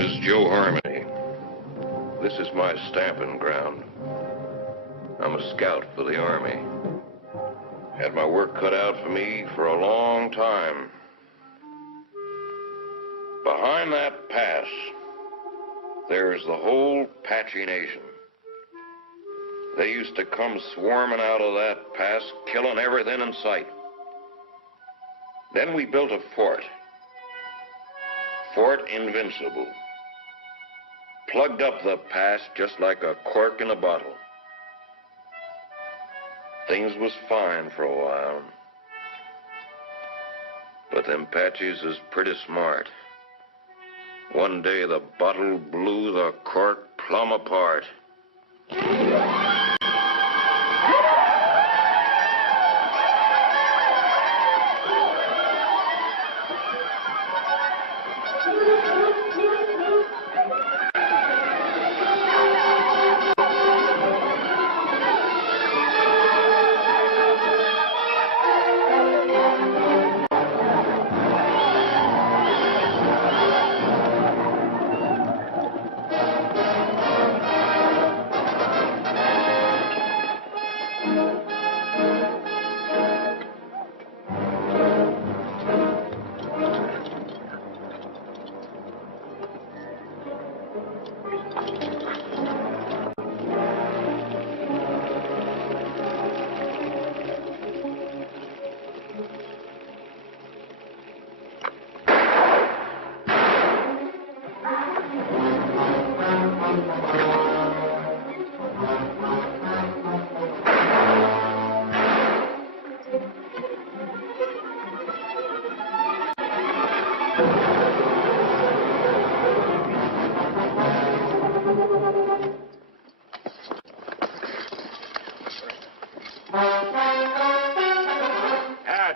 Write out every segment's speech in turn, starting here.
is Joe Harmony. This is my stamping ground. I'm a scout for the Army. Had my work cut out for me for a long time. Behind that pass, there's the whole Apache Nation. They used to come swarming out of that pass, killing everything in sight. Then we built a fort. Fort Invincible. Plugged up the pass just like a cork in a bottle. Things was fine for a while. But them Apaches is pretty smart. One day the bottle blew the cork plumb apart.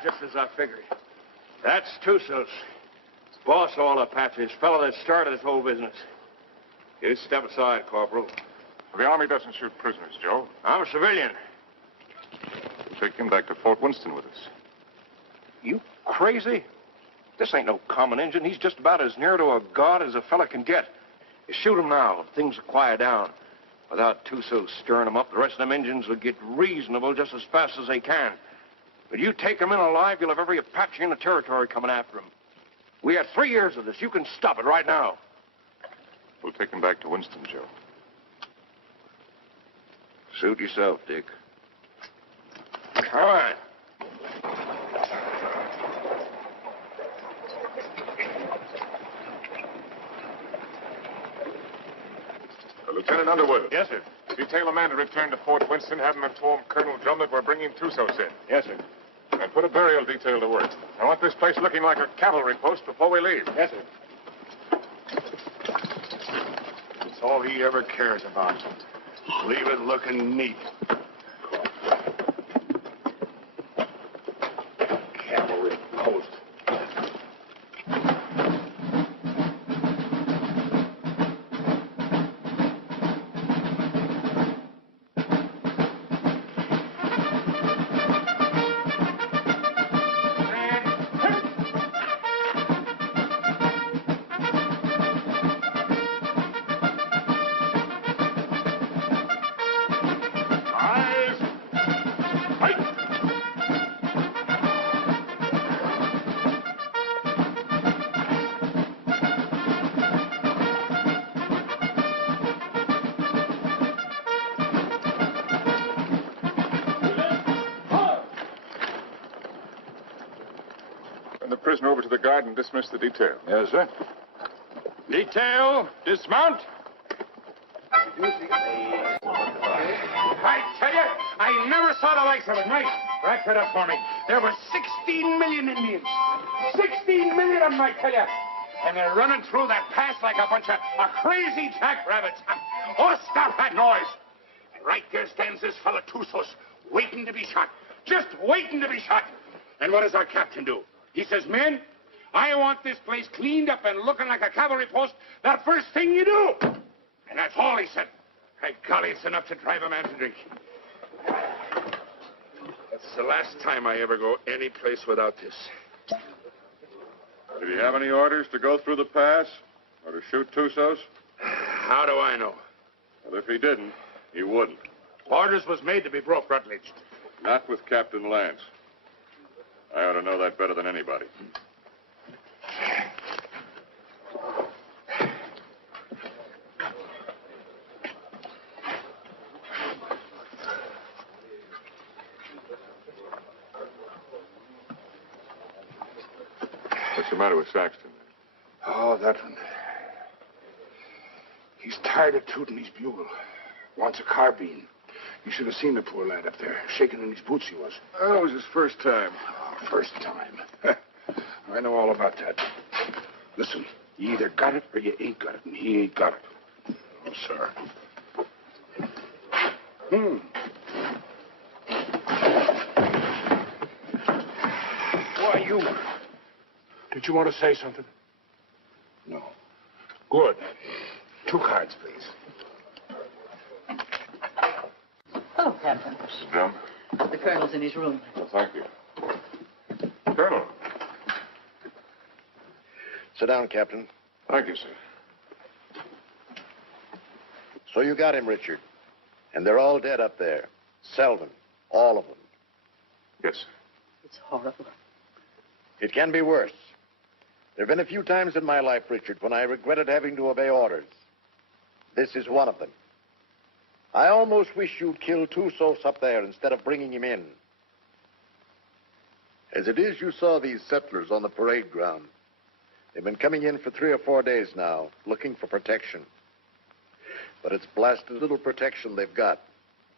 Just as I figured. That's Tussos. Boss of all Apaches, fellow that started this whole business. You step aside, Corporal. The Army doesn't shoot prisoners, Joe. I'm a civilian. We'll take him back to Fort Winston with us. You crazy? This ain't no common Injun. He's just about as near to a god as a fella can get. You shoot him now, and things will quiet down. Without Tussos stirring them up, the rest of them Injuns will get reasonable just as fast as they can. But you take him in alive, you'll have every Apache in the territory coming after him. We had 3 years of this. You can stop it right now. We'll take him back to Winston, Joe. Suit yourself, Dick. All right. Lieutenant Underwood. Yes, sir. Detail a man to return to Fort Winston, have him inform Colonel Drum that we're bringing Tussos in. Yes, sir. And put a burial detail to work. I want this place looking like a cavalry post before we leave. Yes, sir. That's all he ever cares about. Leave it looking neat. Cavalry post. Prisoner over to the guard and dismiss the detail. Yes, sir. Detail, dismount. I tell you, I never saw the likes of it. Mike, rack that up for me. There were 16 million Indians. 16 million of them, I tell you. And they're running through that pass like a bunch of crazy jackrabbits. Oh, stop that noise. And right there stands this fella Tussos, waiting to be shot. Just waiting to be shot. And what does our captain do? He says, men, I want this place cleaned up and looking like a cavalry post that first thing you do. And that's all he said. By golly, it's enough to drive a man to drink. That's the last time I ever go any place without this. Did he have any orders to go through the pass? Or to shoot Tussos? How do I know? Well, if he didn't, he wouldn't. Orders was made to be broke, Rutledge. Not with Captain Lance. I ought to know that better than anybody. What's the matter with Saxton? Oh, that one. He's tired of tooting his bugle. Wants a carbine. You should have seen the poor lad up there. Shaking in his boots he was. Oh, it was his first time. Oh, first time. I know all about that. Listen, you either got it or you ain't got it, and he ain't got it. Oh, sir. Why, you... Did you want to say something? No. Good. 2 cards, please. Oh, Captain. Mrs. Drum? The colonel's in his room. Well, thank you. Colonel. Sit down, Captain. Thank you, sir. So you got him, Richard. And they're all dead up there. Selvin. All of them. Yes, sir. It's horrible. It can be worse. There have been a few times in my life, Richard, when I regretted having to obey orders. This is one of them. I almost wish you'd killed Tussos up there instead of bringing him in. As it is, you saw these settlers on the parade ground. They've been coming in for 3 or 4 days now, looking for protection. But it's blasted little protection they've got.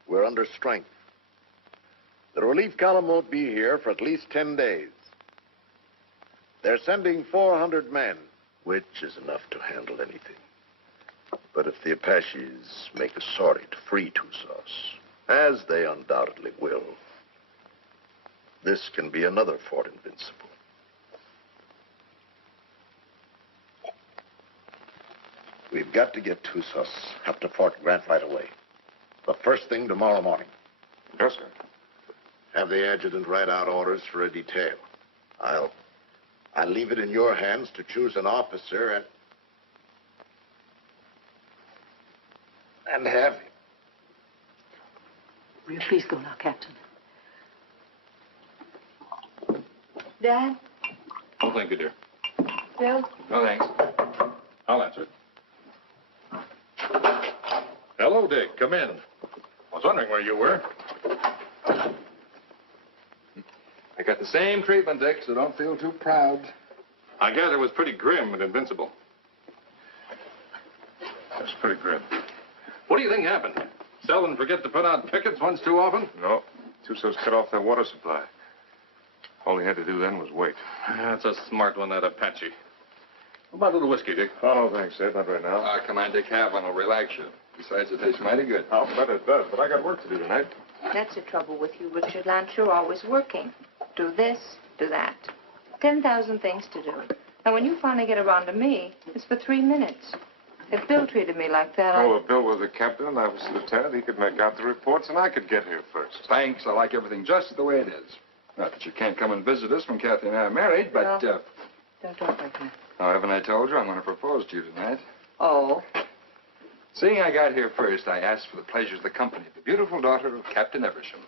We're under strength. The relief column won't be here for at least 10 days. They're sending 400 men, which is enough to handle anything. But if the Apaches make a sortie to free Tussos, as they undoubtedly will, this can be another Fort Invincible. We've got to get Tussos up to Fort Grant right away. The first thing tomorrow morning. Yes, sir. Have the adjutant write out orders for a detail. I'll leave it in your hands to choose an officer and have him. Will you please go now, Captain? Dad? Oh, thank you, dear. Bill? No, thanks. I'll answer it. Hello, Dick. Come in. I was wondering where you were. I got the same treatment, Dick, so don't feel too proud. I gather it was pretty grim and invincible. That's pretty grim. What do you think happened? Selvin forget to put out pickets once too often? No. Tussos cut off their water supply. All he had to do then was wait. That's a smart one, that Apache. What about a little whiskey, Dick? Oh, no, thanks, Ed. Not right now. Come on, Dick. Have one. It'll relax you. Besides, it tastes mighty good. I'll bet it does, but I got work to do tonight. That's the trouble with you, Richard Lance. You're always working. Do this, do that. 10,000 things to do. And when you finally get around to me, it's for 3 minutes. If Bill treated me like that, Oh, if Bill was the captain and I was the lieutenant, he could make out the reports and I could get here first. Thanks. I like everything just the way it is. Not that you can't come and visit us when Kathy and I are married, but, Well, don't talk like that. now, haven't I told you I'm going to propose to you tonight? Oh. Seeing I got here first, I asked for the pleasure of the company of the beautiful daughter of Captain Eversham.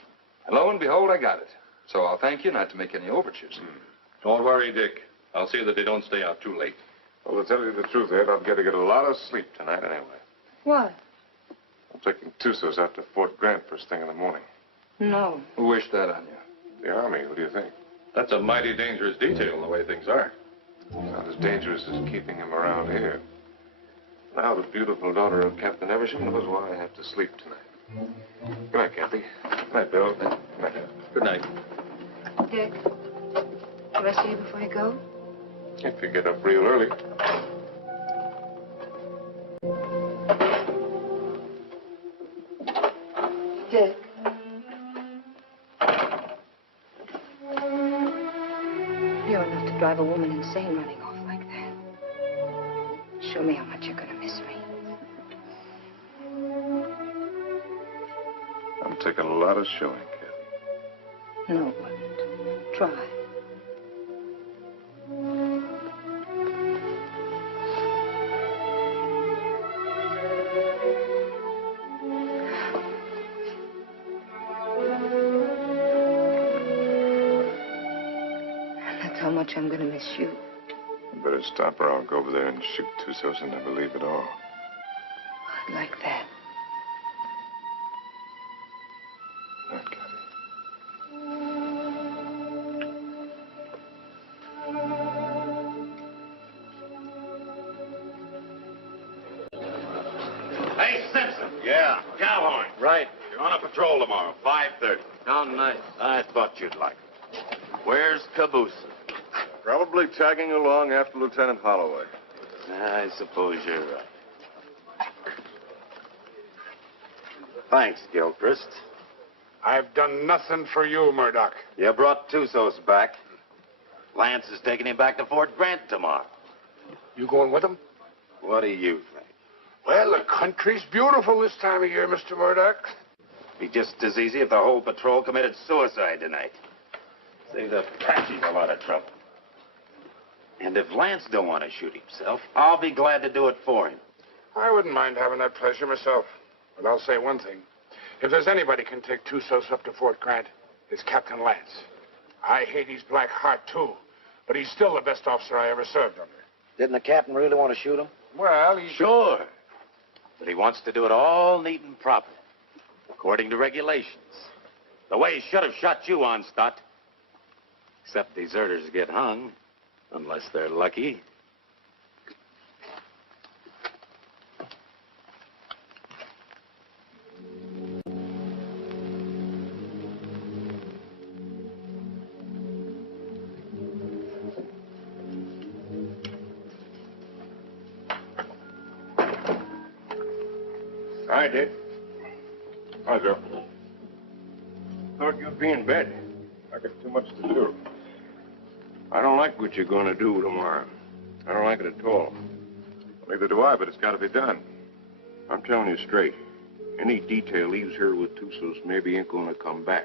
And lo and behold, I got it. So I'll thank you not to make any overtures. Don't worry, Dick. I'll see that they don't stay out too late. Well, to tell you the truth, Ed, I'm going to get a lot of sleep tonight anyway. What? I'm taking Tussos out to Fort Grant first thing in the morning. No. Who wished that on you? The Army, what do you think? That's a mighty dangerous detail, the way things are. Not as dangerous as keeping him around here. Now the beautiful daughter of Captain Eversham knows why I have to sleep tonight. Good night, Kathy. Good night, Bill. Good night. Good night. Dick, do I see you before you go? If you get up real early. Dick. You're enough to drive a woman insane running off like that. Show me how much you're going to miss me. I'm taking a lot of showing, Kathy. No, it wasn't. Try. I'm going to miss you. You better stop or I'll go over there and shoot Tussos and never leave at all. I'd like that. Not Cappy. Hey, Simpson. Yeah? Cowhorn. Right. You're on a patrol tomorrow, 5:30. Oh, nice. I thought you'd like it. Where's Caboose? Probably tagging along after Lieutenant Holloway. I suppose you're right. Thanks, Gilchrist. I've done nothing for you, Murdoch. You brought Tussos back. Lance is taking him back to Fort Grant tomorrow. You going with him? What do you think? Well, the country's beautiful this time of year, Mr. Murdoch. Be just as easy if the whole patrol committed suicide tonight. Save the Apaches a lot of trouble. And if Lance don't want to shoot himself, I'll be glad to do it for him. I wouldn't mind having that pleasure myself. But I'll say one thing. If there's anybody can take Tussos up to Fort Grant, it's Captain Lance. I hate his black heart, too. But he's still the best officer I ever served under. Didn't the captain really want to shoot him? Well, he... Sure. But he wants to do it all neat and proper, according to regulations. The way he should have shot you on, Stott. Except deserters get hung, unless they're lucky. Hi, Dick. Hi, Joe. Thought you'd be in bed. I got too much to do. I don't like what you're going to do tomorrow. I don't like it at all. Neither do I, but it's got to be done. I'm telling you straight. Any detail leaves here with Tussos maybe ain't going to come back.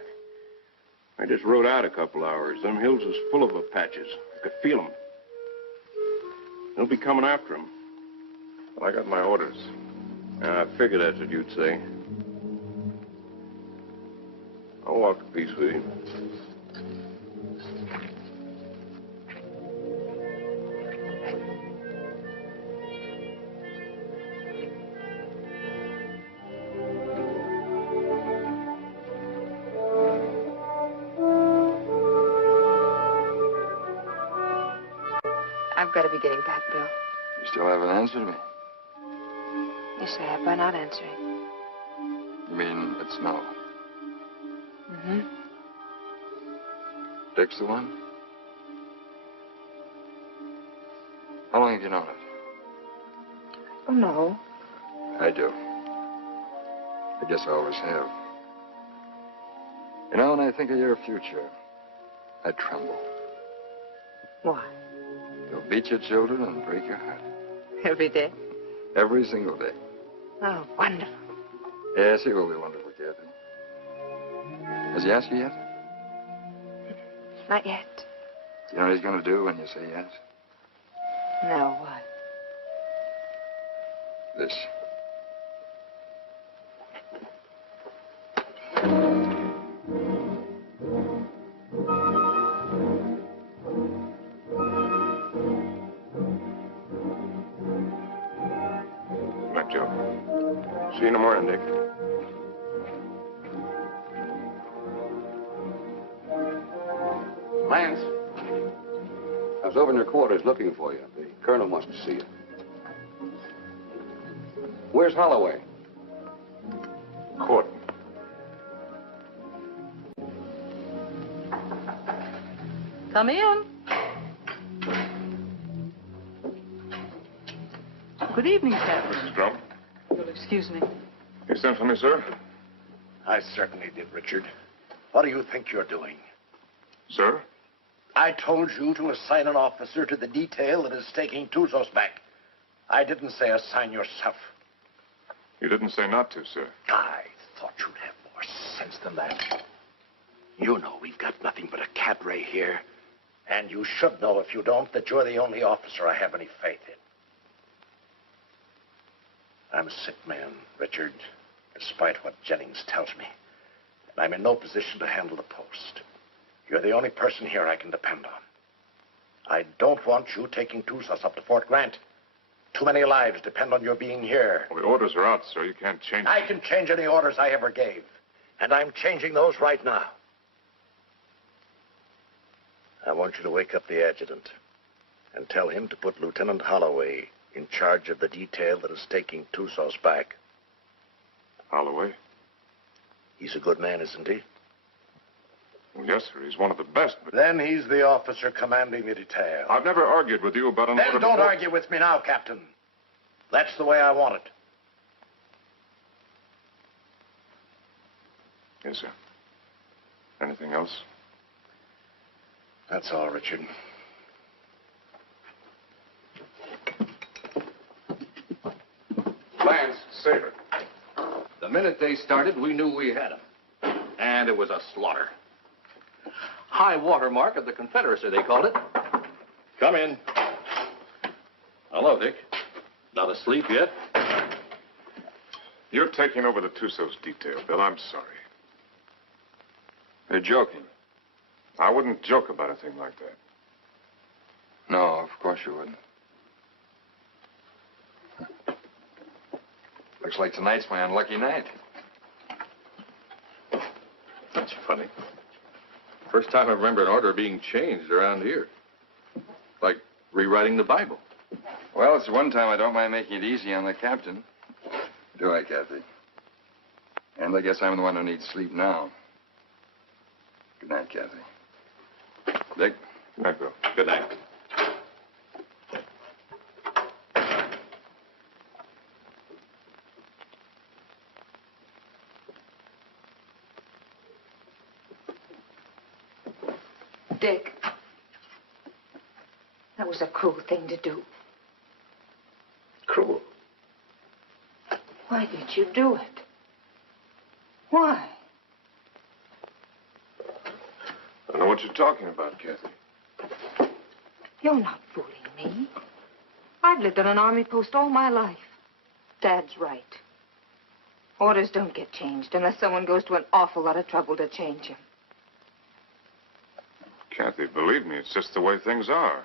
I just rode out a couple hours. Them hills is full of Apaches. I could feel them. They'll be coming after him. Well, I got my orders. I figured that's what you'd say. I'll walk a piece with you. I've got to be getting back, Bill. You still haven't answered me. Yes, I have by not answering. You mean it's no? Mm-hmm. Dick's the one? How long have you known it? Oh, no. I do. I guess I always have. You know, when I think of your future, I tremble. Why? You'll beat your children and break your heart. Every day? Every single day. Oh, wonderful. Yes, he will be wonderful, Kathy. Has he asked you yet? Not yet. Do you know what he's going to do when you say yes? No, what? This. Good night, Joe. See you in the morning, Dick. Lance, I was over in your quarters looking for you. The colonel wants to see you. Where's Holloway? Court. Come in. Good evening, Captain. Mrs. Drum. You'll excuse me. You sent for me, sir? I certainly did, Richard. What do you think you're doing? Sir? I told you to assign an officer to the detail that is taking Tussos back. I didn't say assign yourself. You didn't say not to, sir. I thought you'd have more sense than that. You know we've got nothing but a cadre here. And you should know, if you don't, that you're the only officer I have any faith in. I'm a sick man, Richard, despite what Jennings tells me. And I'm in no position to handle the post. You're the only person here I can depend on. I don't want you taking Tusas up to Fort Grant. Too many lives depend on your being here. Well, the orders are out, sir. You can't change them. I can change any orders I ever gave. And I'm changing those right now. I want you to wake up the adjutant and tell him to put Lieutenant Holloway in charge of the detail that is taking Tusas back. Holloway? He's a good man, isn't he? Well, yes, sir. He's one of the best, but... Then he's the officer commanding the detail. I've never argued with you about an order Then don't before. argue with me now, Captain. That's the way I want it. Yes, sir. Anything else? That's all, Richard. Lance, Saber. the minute they started, we knew we had them. And it was a slaughter. High water mark of the Confederacy, they called it. Come in. Hello, Dick. Not asleep yet? You're taking over the Tussos detail, Bill. I'm sorry. You're joking. I wouldn't joke about a thing like that. No, of course you wouldn't. Looks like tonight's my unlucky night. That's funny. First time I remember an order being changed around here. Like rewriting the Bible. Well, it's the one time I don't mind making it easy on the captain. Do I, Kathy? And I guess I'm the one who needs sleep now. Good night, Kathy. Dick? Good night, Bill. Good night. Dick, that was a cruel thing to do. Cruel. Why did you do it? Why? I don't know what you're talking about, Kathy. You're not fooling me. I've lived on an army post all my life. Dad's right. Orders don't get changed unless someone goes to an awful lot of trouble to change them. Kathy, believe me, it's just the way things are.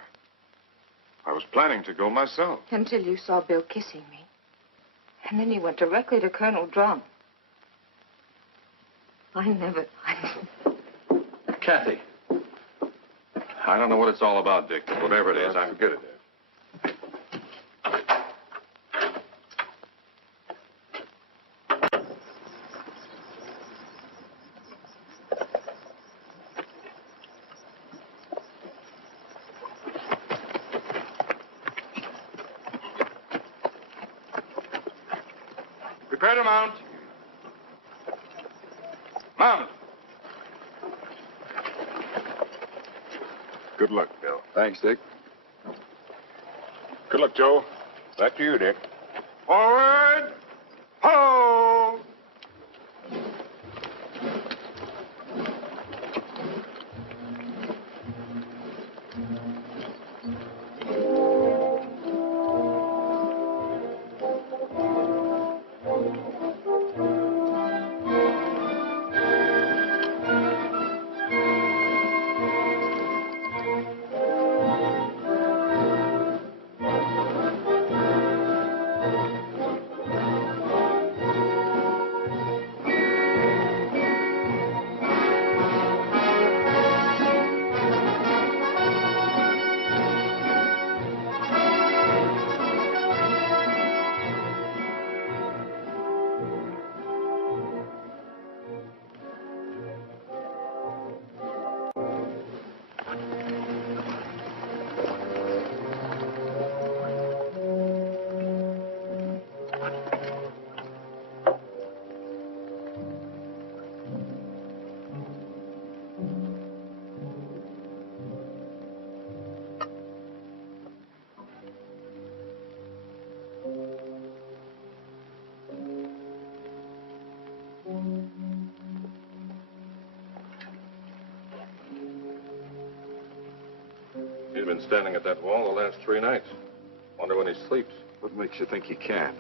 I was planning to go myself. Until you saw Bill kissing me. And then you went directly to Colonel Drum. I never... Kathy. I don't know what it's all about, Dick, but whatever it is, I'm... Forget it, Dad. Prepare to mount. Mount. Good luck, Bill. Thanks, Dick. Good luck, Joe. Back to you, Dick. Forward. Ho! He's been standing at that wall the last 3 nights. Wonder when he sleeps. What makes you think he can?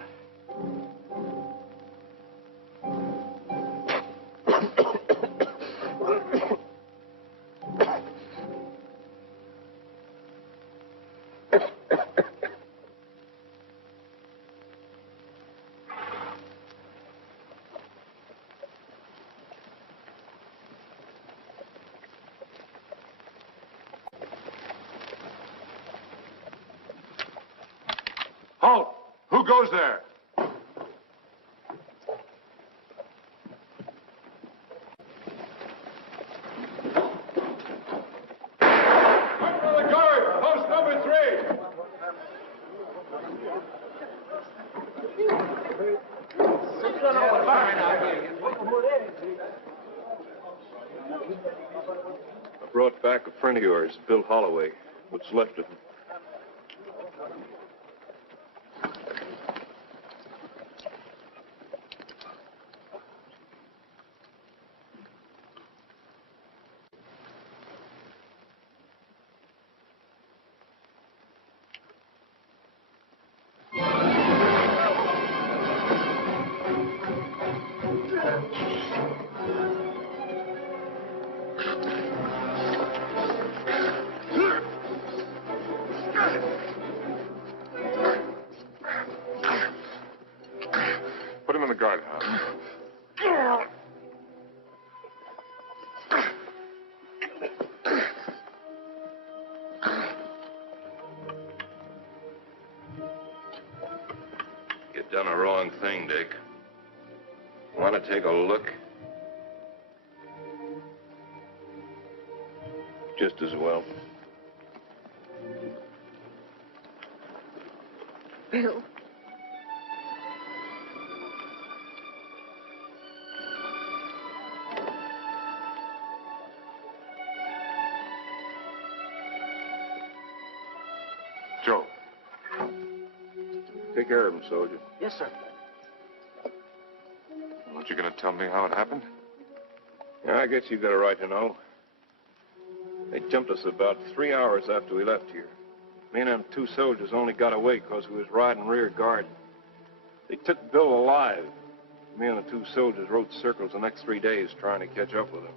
goes there? Up for the guard! Post number 3! I brought back a friend of yours, Bill Holloway. What's left of him. Put him in the guardhouse. You've done a wrong thing, Dick. Want to take a look? Just as well. Bill. Joe. Take care of him, soldier. Yes, sir. Aren't you going to tell me how it happened? Yeah, I guess you got a right to know. They jumped us about 3 hours after we left here. Me and them 2 soldiers only got away because we was riding rear guard. They took Bill alive. Me and the 2 soldiers rode circles the next 3 days trying to catch up with him.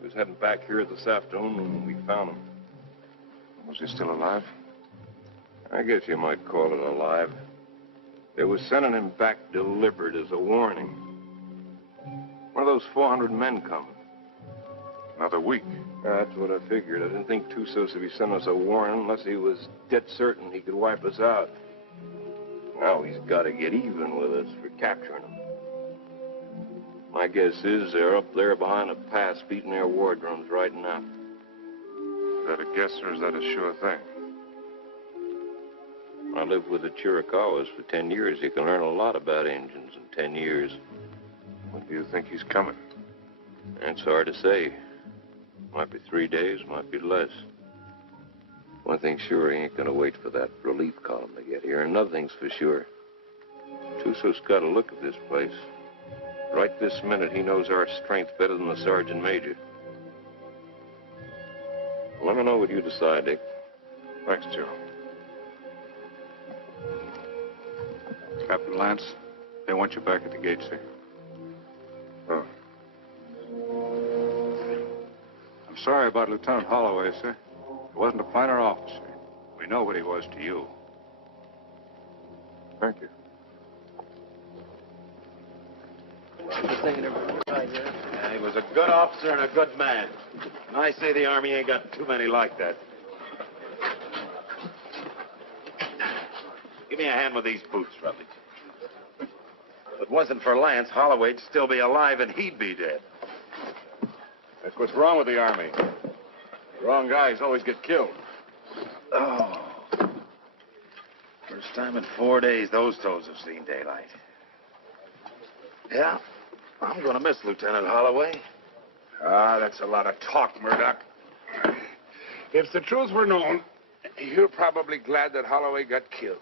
We was heading back here this afternoon when we found him. Was he still alive? I guess you might call it alive. They was sending him back delivered as a warning. One of those 400 men coming. Another week. That's what I figured. I didn't think Tusos would be sending us a warning unless he was dead certain he could wipe us out. Now he's got to get even with us for capturing him. My guess is they're up there behind a pass beating their war drums right now. Is that a guess or is that a sure thing? I lived with the Chiricahuas for 10 years. You can learn a lot about Indians in 10 years. When do you think he's coming? It's hard to say. Might be 3 days, might be less. One thing's sure, he ain't gonna wait for that relief column to get here. Another thing's for sure. Tuso's got a look at this place. Right this minute, he knows our strength better than the sergeant major. Let me know what you decide, Dick. Thanks, Joe. Captain Lance, they want you back at the gate, sir. Oh. I'm sorry about Lieutenant Holloway, sir. He wasn't a finer officer. We know what he was to you. Thank you. Yeah, he was a good officer and a good man. And I say the Army ain't got too many like that. Give me a hand with these boots, Rutledge. If it wasn't for Lance, Holloway'd still be alive and he'd be dead. That's what's wrong with the Army. The wrong guys always get killed. Oh. First time in 4 days those toes have seen daylight. Yeah, I'm gonna miss Lieutenant Holloway. Ah, that's a lot of talk, Murdoch. If the truth were known, you're probably glad that Holloway got killed.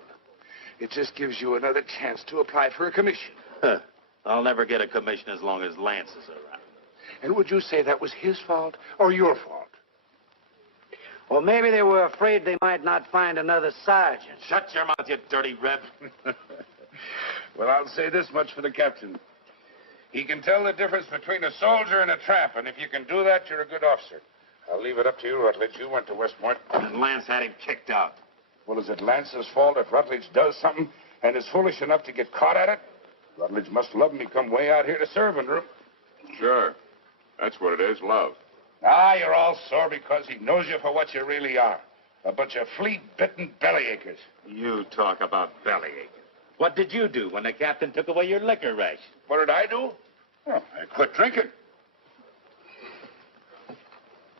It just gives you another chance to apply for a commission. Huh. I'll never get a commission as long as Lance is around. And would you say that was his fault or your fault? Well, maybe they were afraid they might not find another sergeant. Shut your mouth, you dirty reb. Well, I'll say this much for the captain. He can tell the difference between a soldier and a tramp, and if you can do that, you're a good officer. I'll leave it up to you, Rutledge. You went to Westmont. And Lance had him kicked out. Well, is it Lance's fault if Rutledge does something and is foolish enough to get caught at it? Rutledge must love him. He come way out here to serve under him. Sure. That's what it is, love. Ah, you're all sore because he knows you for what you really are. A bunch of flea-bitten bellyachers. You talk about bellyachers. What did you do when the captain took away your liquor ration? What did I do? Oh, I quit drinking.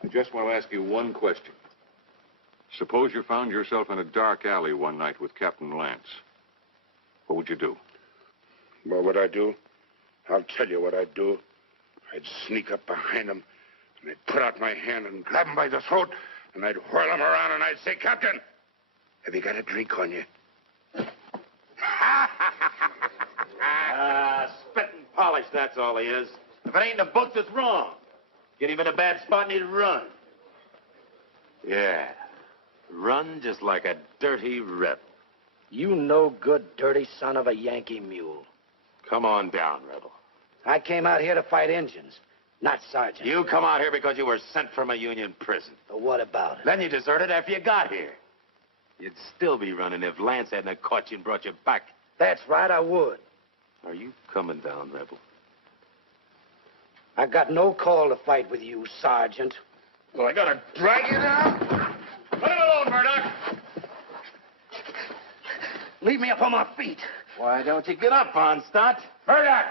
I just want to ask you one question. Suppose you found yourself in a dark alley one night with Captain Lance. What would you do? What would I do? I'll tell you what I'd do. I'd sneak up behind him, and I'd put out my hand and grab him by the throat, and I'd whirl him around, and I'd say, Captain, have you got a drink on you? Spit and polish, that's all he is. If it ain't in the books, it's wrong. Get him in a bad spot and he'd run. Yeah, run just like a dirty rebel. You no good, dirty son of a Yankee mule. Come on down, rebel. I came out here to fight Indians, not sergeants. You come out here because you were sent from a Union prison. But what about it? Then you deserted after you got here. You'd still be running if Lance hadn't caught you and brought you back. That's right, I would. Are you coming down, rebel? I got no call to fight with you, Sergeant. Well, I gotta drag you down? Let him alone, Murdoch. Leave me up on my feet. Why don't you get up, Onstott? Murdoch!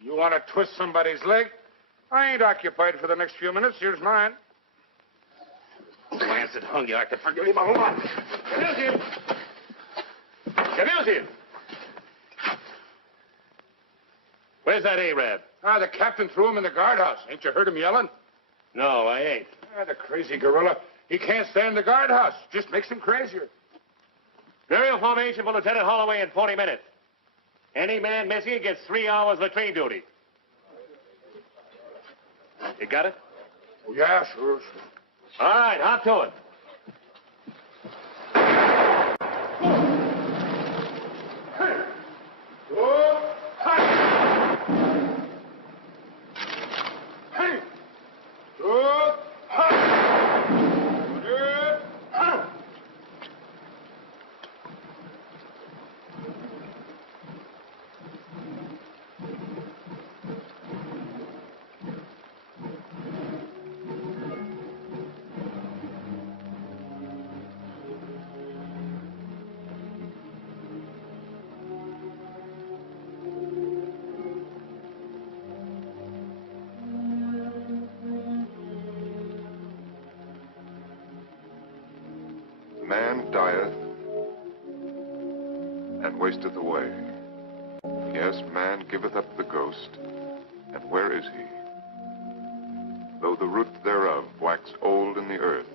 You want to twist somebody's leg? I ain't occupied for the next few minutes. Here's mine. Lance had hung you. I could forgive him a lot. Abuse him. Abuse him. Where's that Arab? The captain threw him in the guardhouse. Ain't you heard him yelling? No, I ain't. The crazy gorilla. He can't stay in the guardhouse. Just makes him crazier. Burial formation for Lieutenant Holloway in 40 minutes. Any man missing gets 3 hours latrine duty. You got it? Yeah, sure. All right, hop to it. Man dieth and wasteth away. Yes, man giveth up the ghost, and where is he? Though the root thereof wax old in the earth,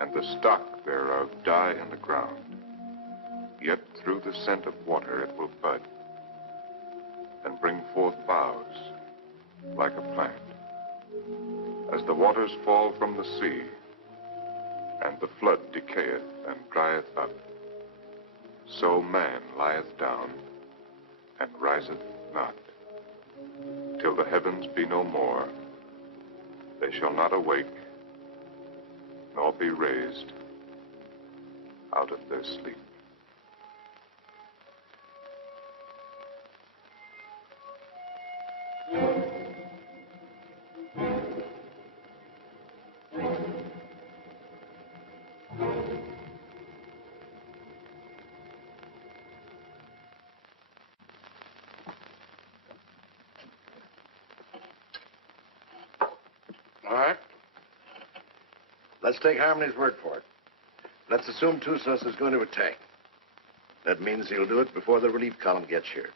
and the stock thereof die in the ground, yet through the scent of water it will bud, and bring forth boughs like a plant. As the waters fall from the sea, and the flood decayeth and drieth up, so man lieth down and riseth not. Till the heavens be no more, they shall not awake, nor be raised out of their sleep. All right. Let's take Harmony's word for it. Let's assume Tussos is going to attack. That means he'll do it before the relief column gets here.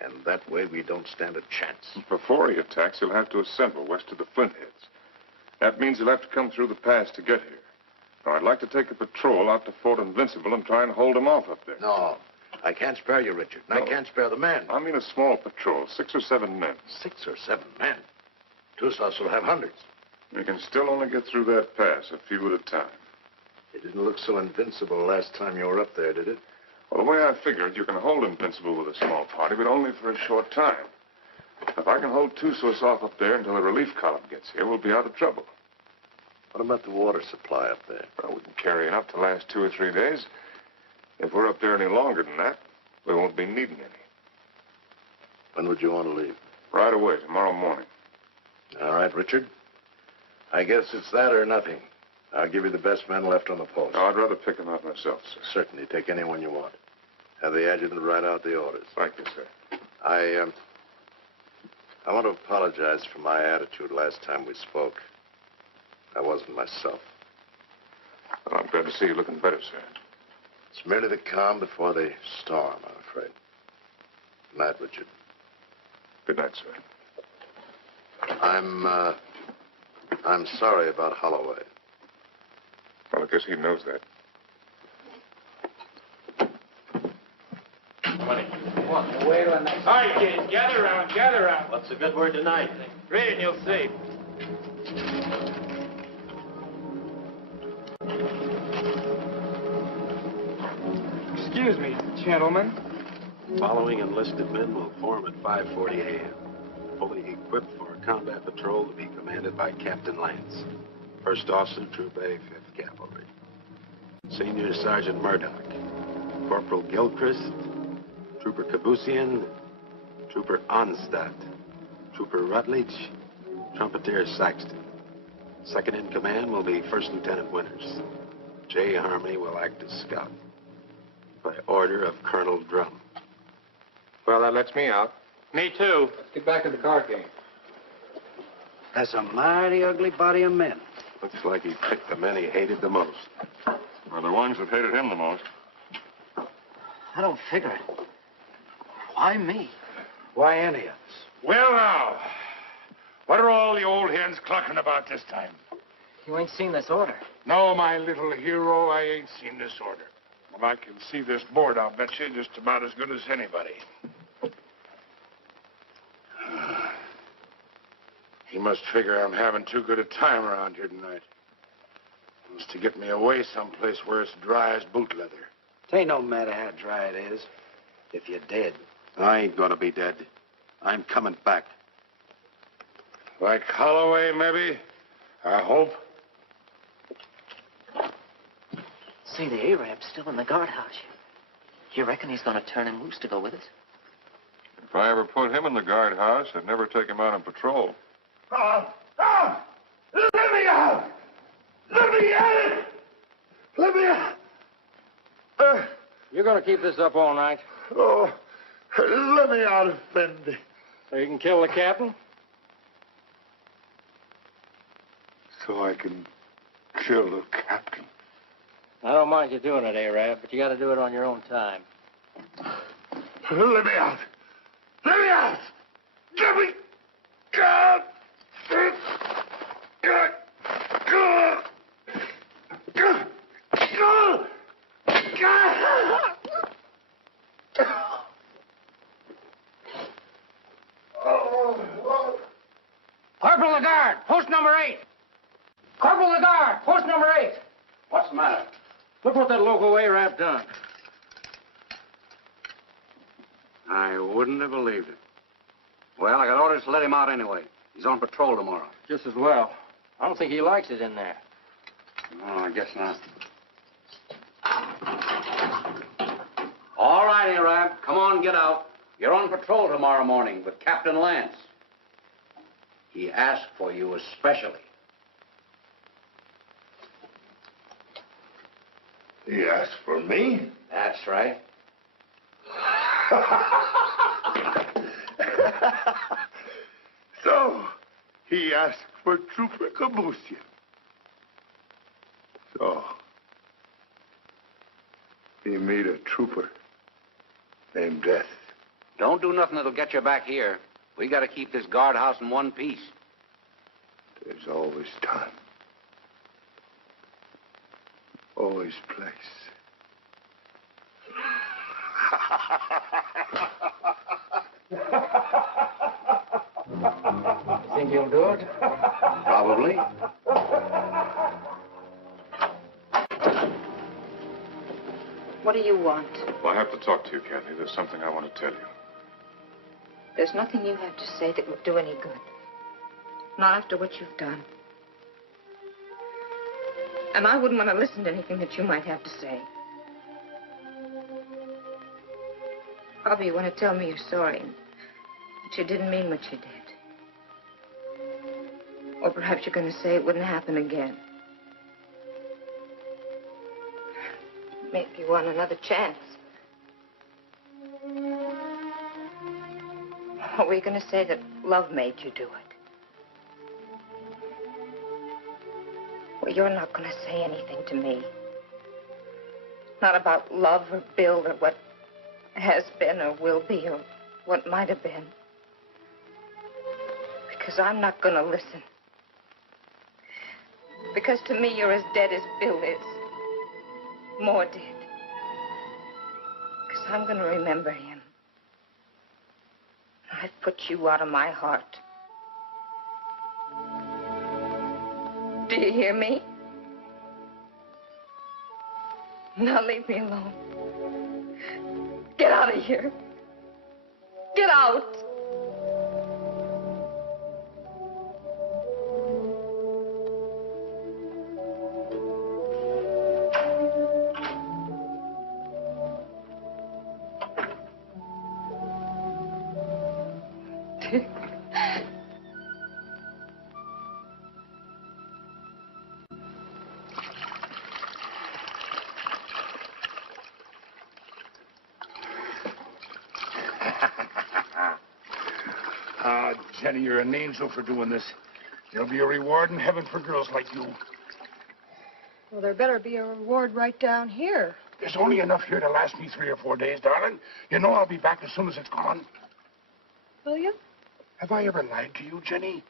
And that way we don't stand a chance. Before he attacks, he'll have to assemble west of the Flintheads. That means he'll have to come through the pass to get here. Now, I'd like to take a patrol out to Fort Invincible and try and hold him off up there. No, I can't spare you, Richard. And I can't spare the men. I mean a small patrol, 6 or 7 men. 6 or 7 men? Tussos will have hundreds. We can still only get through that pass, a few at a time. It didn't look so invincible last time you were up there, did it? Well, the way I figured, you can hold Invincible with a small party, but only for a short time. If I can hold Tussos off up there until the relief column gets here, we'll be out of trouble. What about the water supply up there? Well, we can carry enough to last 2 or 3 days. If we're up there any longer than that, we won't be needing any. When would you want to leave? Right away, tomorrow morning. All right, Richard. I guess it's that or nothing. I'll give you the best men left on the post. No, I'd rather pick them out myself, sir. Certainly. Take anyone you want. Have the adjutant write out the orders. Thank you, sir. I want to apologize for my attitude last time we spoke. I wasn't myself. Well, I'm glad to see you looking better, sir. It's merely the calm before the storm, I'm afraid. Good night, Richard. Good night, sir. I'm sorry about Holloway. Well, I guess he knows that. All right, kids, gather around, gather around. What's a good word tonight? Read and you'll see. Excuse me, gentlemen. Following enlisted men will form at 5:40 a.m. Fully equipped for a combat patrol to be commanded by Captain Lance, First Officer, Troop A, 5th Cavalry. Senior Sergeant Murdoch, Corporal Gilchrist, Trooper Kabusian, Trooper Onstadt, Trooper Rutledge, Trumpeter Saxton. Second in command will be First Lieutenant Winters. J. Harmony will act as scout. By order of Colonel Drum. Well, that lets me out. Me too. Let's get back to the card game. That's a mighty ugly body of men. Looks like he picked the men he hated the most. Well, the ones that hated him the most. I don't figure it. Why me? Why any of us? Well, now, what are all the old hens clucking about this time? You ain't seen this order. No, my little hero, I ain't seen this order. Well, I can see this board, I'll bet you, just about as good as anybody. He must figure I'm having too good a time around here tonight. Wants to get me away someplace where it's dry as boot leather. It ain't no matter how dry it is. If you're dead. I ain't gonna be dead. I'm coming back. Like Holloway, maybe? I hope. See, the Arab's still in the guardhouse. You reckon he's gonna turn him loose to go with us? If I ever put him in the guardhouse, I'd never take him out on patrol. Let me out! Let me out! Let me out! You're gonna keep this up all night? Oh, let me out, Effendi. So you can kill the captain? So I can kill the captain. I don't mind you doing it, Arab, but you gotta do it on your own time. Let me out! Let me out! Let me out! Corporal Lagarde, post number 8. Corporal Lagarde, post number 8. What's the matter? Look what that local Arab done. I wouldn't have believed it. Well, I got orders to let him out anyway. He's on patrol tomorrow. Just as well. I don't think he likes it in there. Oh, I guess not. All right, Arab. Come on, get out. You're on patrol tomorrow morning with Captain Lance. He asked for you especially. He asked for me? That's right. So, he asked for Trooper Kabusian. So, he made a trooper named Death. Don't do nothing that'll get you back here. We got to keep this guardhouse in one piece. There's always time. Always place. Think he'll do it? Probably. What do you want? Well, I have to talk to you, Kathy. There's something I want to tell you. There's nothing you have to say that would do any good. Not after what you've done. And I wouldn't want to listen to anything that you might have to say. Probably you want to tell me you're sorry, that you didn't mean what you did. Or perhaps you're going to say it wouldn't happen again. Maybe you want another chance. Or were you going to say that love made you do it? Well, you're not going to say anything to me. Not about love or Bill or what has been or will be or what might have been. Because I'm not going to listen. Because to me, you're as dead as Bill is. More dead. Because I'm going to remember him. I've put you out of my heart. Do you hear me? Now leave me alone. Get out of here. Get out. Ah, Jenny, you're an angel for doing this. There'll be a reward in heaven for girls like you. Well, there better be a reward right down here. There's only enough here to last me 3 or 4 days, darling. You know I'll be back as soon as it's gone. Will you? Have I ever lied to you, Jenny?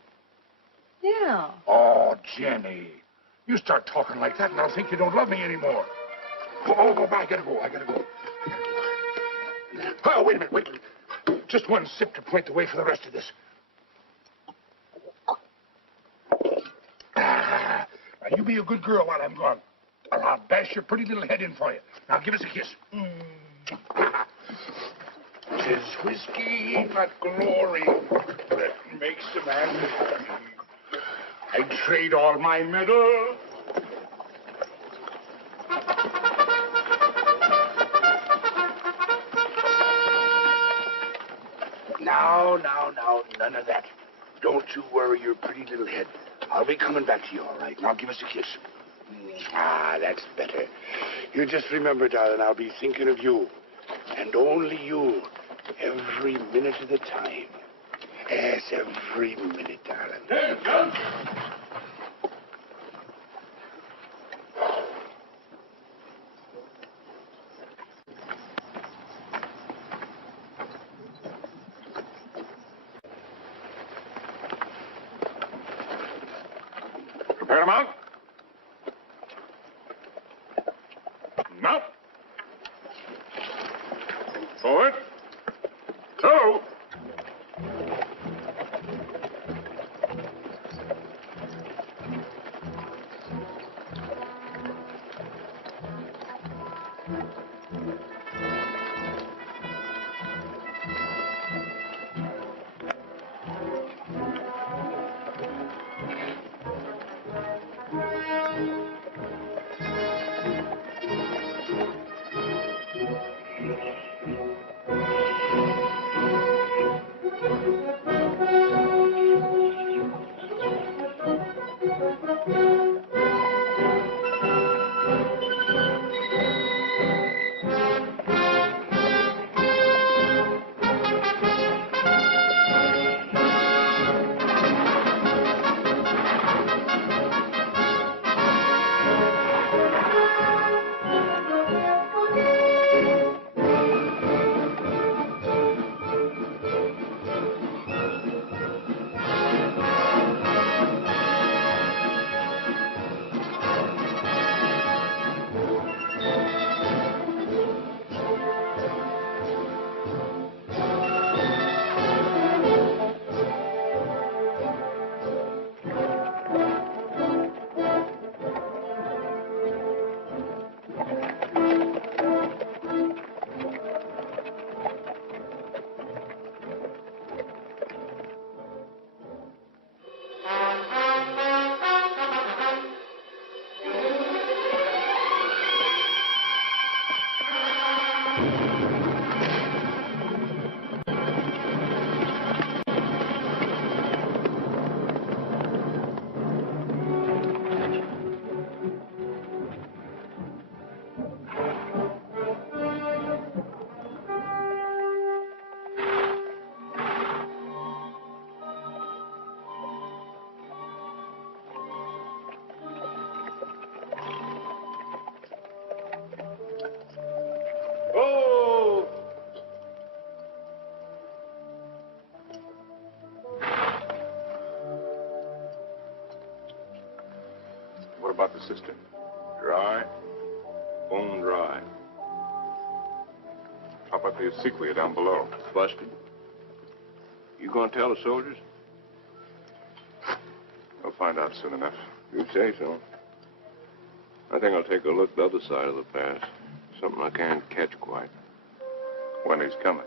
Yeah. Oh, Jenny. You start talking like that and I'll think you don't love me anymore. Oh, I gotta go. Oh, wait a minute. Just one sip to point the way for the rest of this. Now, you be a good girl while I'm gone. I'll bash your pretty little head in for you. Now, give us a kiss. 'Tis whiskey, not glory, that makes a man happy. I'd trade all my medals. Now, none of that. Don't you worry your pretty little head. I'll be coming back to you, all right? Now, give us a kiss. Ah, that's better. You just remember, darling, I'll be thinking of you. And only you. Every minute of the time. Yes, every minute, darling. Hey, John. Prepare to mount. Mount. Forward. Two. about the cistern? Dry? Bone dry. How about the acequia down below? Busted. You gonna tell the soldiers? We'll find out soon enough. You say so. I think I'll take a look the other side of the pass. Something I can't catch quite. When he's coming.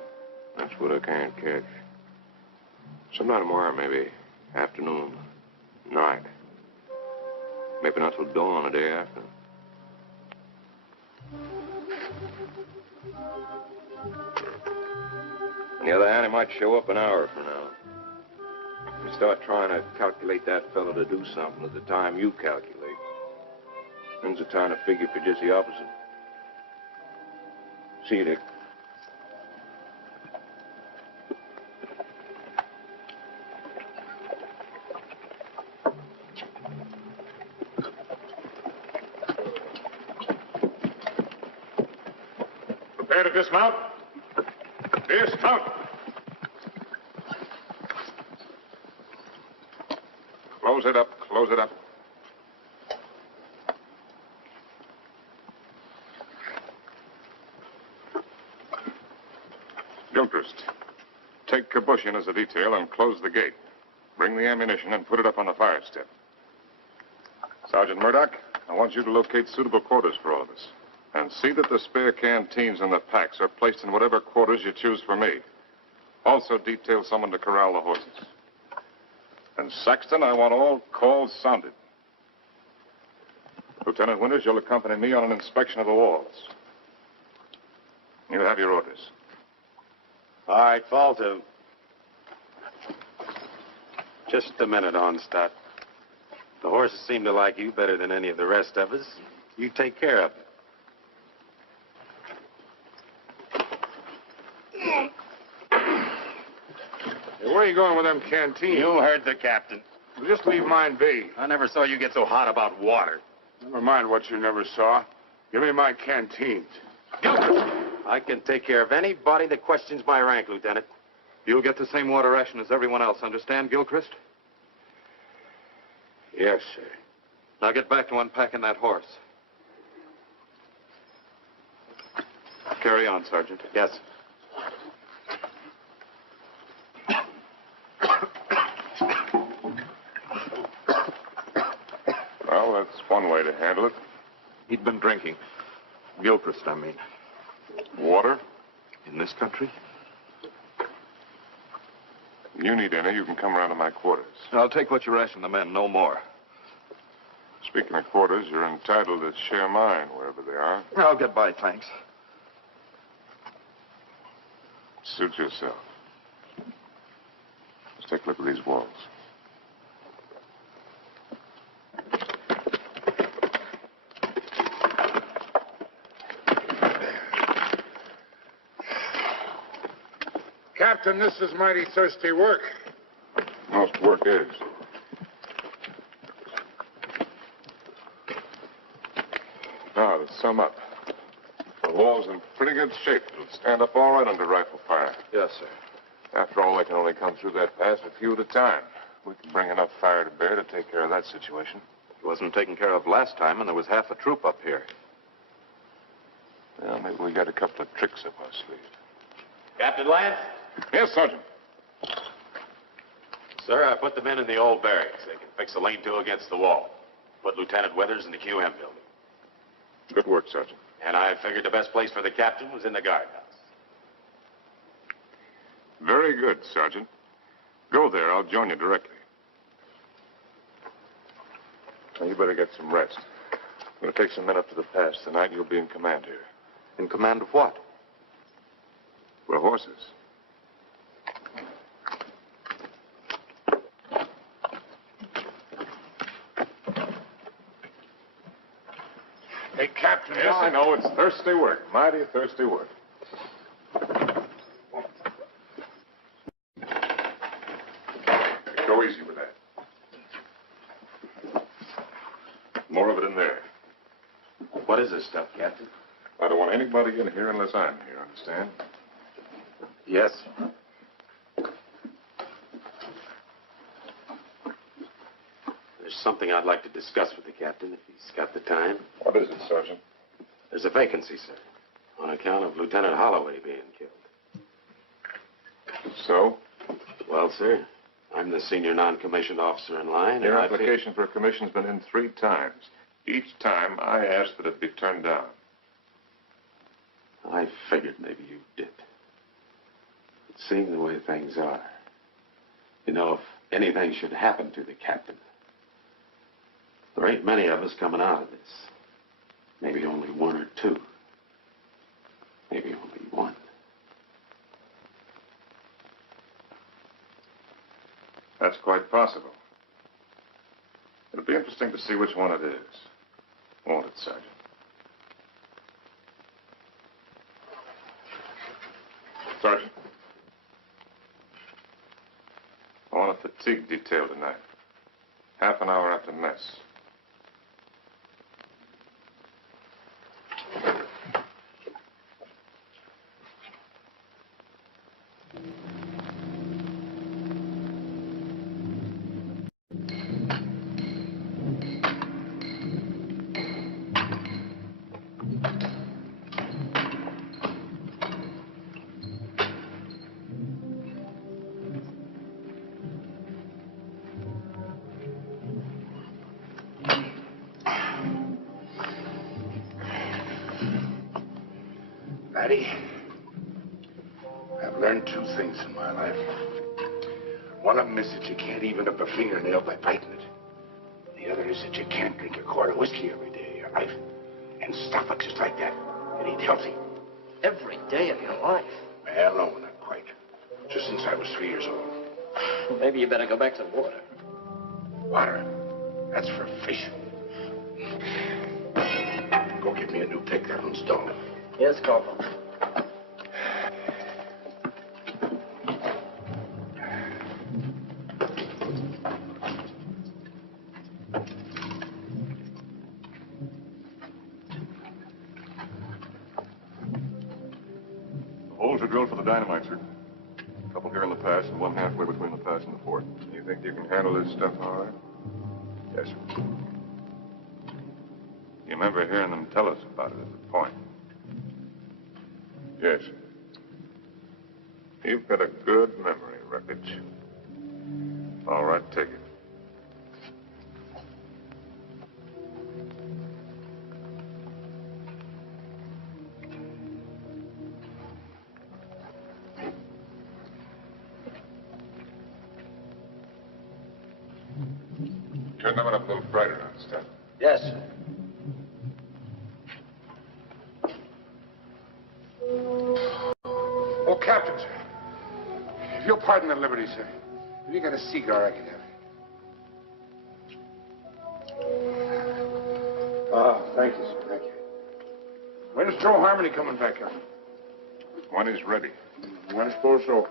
That's what I can't catch. Sometime tomorrow, maybe. Afternoon. Night. Maybe not till dawn the day after. On the other hand, he might show up an hour from now. You start trying to calculate that fellow to do something at the time you calculate. Then's the time to figure for just the opposite. See you, Dick. Prepare to dismount. Dismount. Close it up. Close it up. Gilchrist, take Kabushian as a detail and close the gate. Bring the ammunition and put it up on the fire step. Sergeant Murdoch, I want you to locate suitable quarters for all of us. And see that the spare canteens and the packs are placed in whatever quarters you choose for me. Also detail someone to corral the horses. And Saxton, I want all calls sounded. Lieutenant Winters, you'll accompany me on an inspection of the walls. You have your orders. All right, fall to. Just a minute, Onstadt. The horses seem to like you better than any of the rest of us. You take care of them. Hey, where are you going with them canteens? You heard the captain. Well, just leave mine be. I never saw you get so hot about water. Never mind what you never saw. Give me my canteens. I can take care of anybody that questions my rank, Lieutenant. You'll get the same water ration as everyone else, understand, Gilchrist? Yes, sir. Now get back to unpacking that horse. Carry on, Sergeant. Yes. Well, that's one way to handle it. He'd been drinking. Gilchrist, I mean. Water? In this country? You need any, you can come around to my quarters. I'll take what you ration the men, no more. Speaking of quarters, you're entitled to share mine wherever they are. I'll get by, thanks. Suit yourself. Let's take a look at these walls. Captain, this is mighty thirsty work. Most work is. Now, to sum up. The wall's in pretty good shape. It'll stand up all right under rifle fire. Yes, sir. After all, they can only come through that pass a few at a time. We can bring enough fire to bear to take care of that situation. It wasn't taken care of last time, and there was half a troop up here. Well, maybe we got a couple of tricks up our sleeve. Captain Lance? Yes, Sergeant. Sir, I put the men in the old barracks. They can fix a lean-to against the wall. Put Lieutenant Withers in the QM building. Good work, Sergeant. And I figured the best place for the captain was in the guardhouse. Very good, Sergeant. Go there. I'll join you directly. Now, you better get some rest. I'm going to take some men up to the pass tonight. You'll be in command here. In command of what? We're horses. Hey, Captain. Yes, I know. It's thirsty work. Mighty thirsty work. Go easy with that. More of it in there. What is this stuff, Captain? I don't want anybody in here unless I'm here, understand? Yes. There's something I'd like to discuss with the captain, if he's got the time. What is it, Sergeant? There's a vacancy, sir, on account of Lieutenant Holloway being killed. So? Well, sir, I'm the senior non-commissioned officer in line. Your application for a commission's been in 3 times. Each time, I asked that it be turned down. I figured maybe you did. But seeing the way things are, you know, if anything should happen to the captain, there ain't many of us coming out of this. Maybe only 1 or 2. Maybe only 1. That's quite possible. It'll be interesting to see which one it is. Won't it, Sergeant? Sergeant. I want a fatigue detail tonight. Half an hour after mess. Laddie, I've learned 2 things in my life. One of them is that you can't even up a fingernail by biting it. The other is that you can't drink a quart of whiskey every day of your life and stop it just like that and eat healthy. Every day of your life? Well, no, not quite. Just since I was 3 years old. Maybe you better go back to the water. Water? That's for fish. Go get me a new pick. That one's dull. Yes, Corporal. The holes are drilled for the dynamite, sir. A couple here in the pass and one halfway between the pass and the fort. You think you can handle this stuff all right? Yes, sir. You remember hearing them tell us about it at the point? Yes. You've got a good memory, Wreckage. All right, take it. Turn them up a little brighter, understand? Yes, sir. Oh, Captain, sir. If you'll pardon the liberty, sir. Have you got a cigar I can have? Ah, thank you, sir. Thank you. When's Joe Harmony coming back here? When he's ready. I suppose so.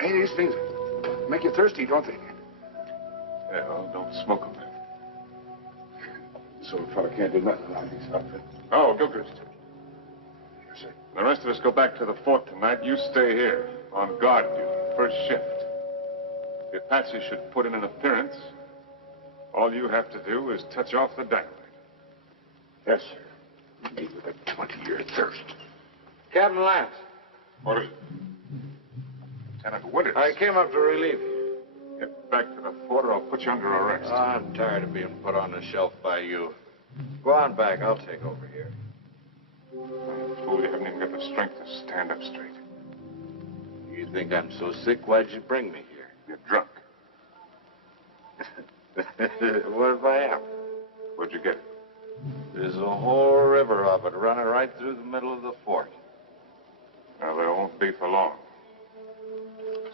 Hey, these things make you thirsty, don't they? Yeah, well, don't smoke them then. So a fella can't do nothing around these outfits. Oh, Gilchrist. Yes, sir. The rest of us go back to the fort tonight. You stay here on guard duty, first shift. If Patsy should put in an appearance, all you have to do is touch off the dynamite. Yes, sir. Me with a 20-year thirst. Captain Lance. What is it? Lieutenant Winters. I came up to relieve you. Get back to the fort or I'll put you under arrest. I'm tired of being put on the shelf by you. Go on back. I'll take over here. Fool, you haven't even got the strength to stand up straight. You think I'm so sick? Why'd you bring me here? You're drunk. What if I am? Where'd you get it? There's a whole river of it running right through the middle of the fort. Well, there won't be for long.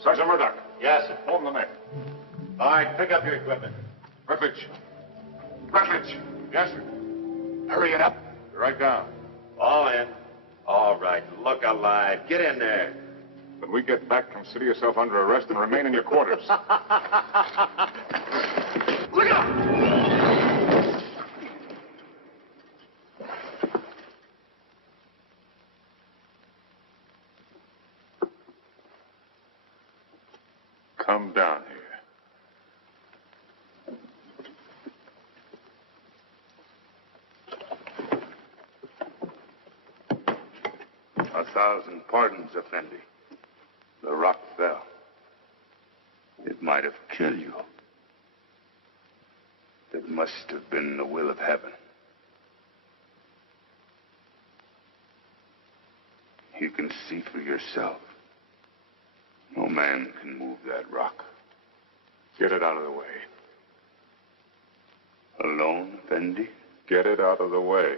Sergeant Murdoch. Yes, sir. Hold the men. All right, pick up your equipment. Rutledge. Rutledge. Yes, sir. Hurry it up. Right down. All in. All right, look alive. Get in there. When we get back, consider yourself under arrest and remain in your quarters. Look out! Come down here. 1,000 pardons, Effendi. The rock fell. It might have killed you. It must have been the will of heaven. You can see for yourself. No man can move that rock. Get it out of the way. Alone, Effendi? Get it out of the way.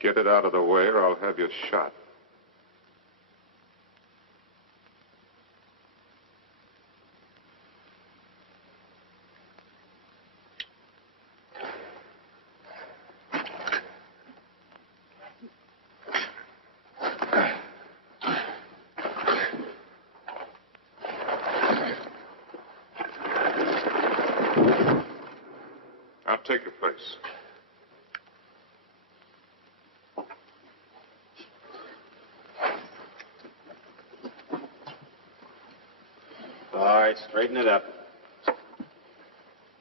Get it out of the way or I'll have you shot. Now take your place. All right, straighten it up.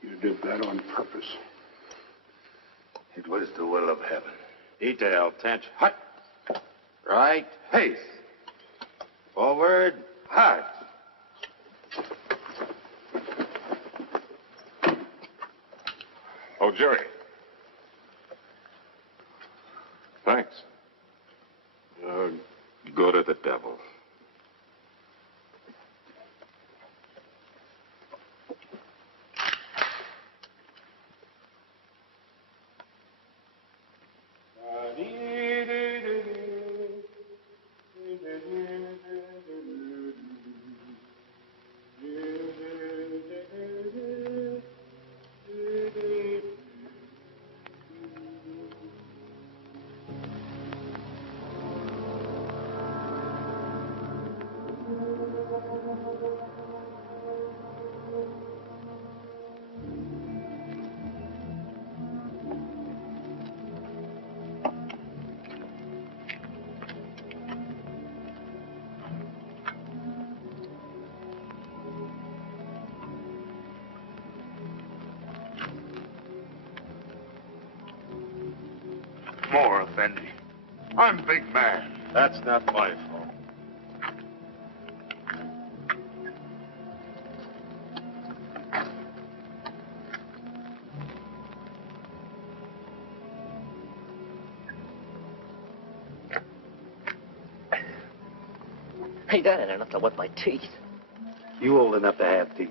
You did that on purpose. It was the will of heaven. Detail, tension. Hut. Right. Pace. Forward. Hard. Oh, Jerry. Thanks. Go to the devil. More, Effendi. I'm big man. That's not my fault. Hey, that ain't enough to wet my teeth. You old enough to have teeth.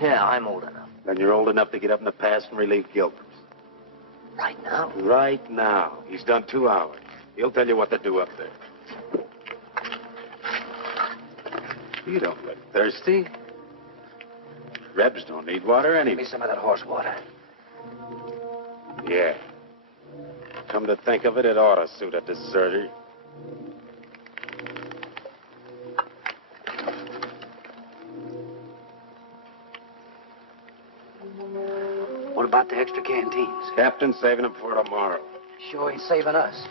Yeah, I'm old enough. Then you're old enough to get up in the past and relieve Gilbert. Right now? Right now. He's done 2 hours. He'll tell you what to do up there. You don't look thirsty. Rebs don't need water anyway. Give me some of that horse water. Yeah. Come to think of it, it ought to suit a deserter. What about the extra canteens? Captain's saving them for tomorrow. Sure ain't saving us.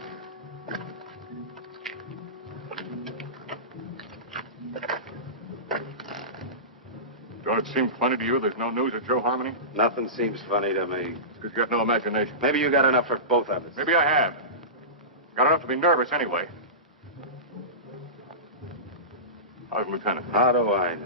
Don't it seem funny to you there's no news of Joe Harmony? Nothing seems funny to me. It's because you got no imagination. Maybe you got enough for both of us. Maybe I have. Got enough to be nervous anyway. How's the lieutenant? How do I know?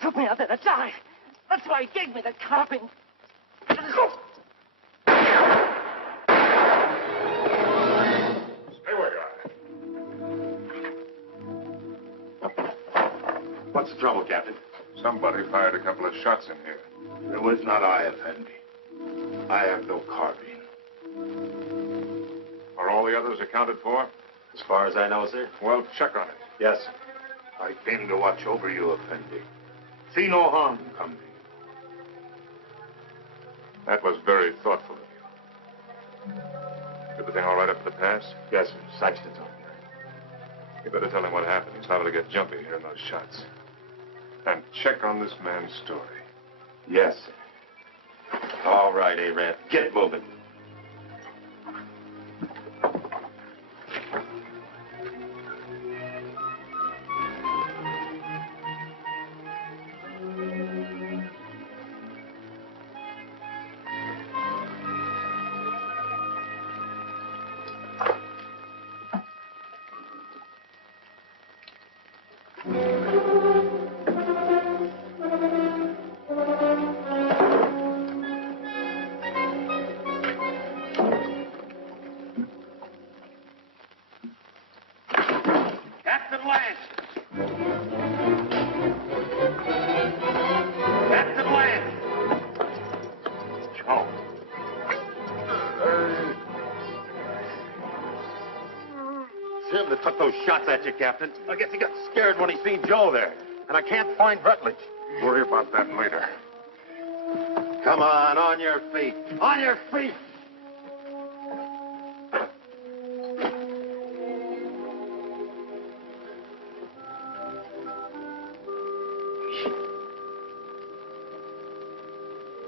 took me out there to die. That's why he gave me the carping. Stay where you are. What's the trouble, Captain? Somebody fired a couple of shots in here. It was not I, Effendi. I have no carbine. Are all the others accounted for? As far as I know, sir. Well, check on it. Yes, sir. I came to watch over you, Effendi. See no harm come to you. That was very thoughtful of you. Everything all right up at the pass? Yes, sir. Saxton's on there. You better tell him what happened. He's liable to get jumpy hearing those shots. And check on this man's story. Yes, sir. All right, Arab. Get moving. Captain Lance! Captain Lance! Joe. Jim that took those shots at you, Captain. I guess he got scared when he seen Joe there. And I can't find Rutledge. Worry about that later. Come on your feet. On your feet!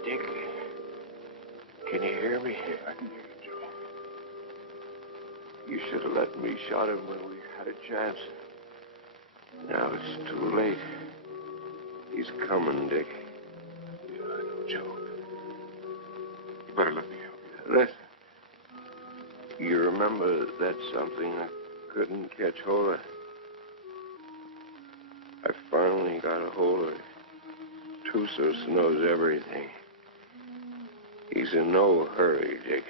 Dick, can you hear me? I can hear you, Joe. You should have let me shot him when we had a chance. Now it's too late. He's coming, Dick. Yeah, I know, Joe. You better let me help you. Listen. You remember that something I couldn't catch hold of? I finally got a hold of it. Trusos knows everything. He's in no hurry, Dick.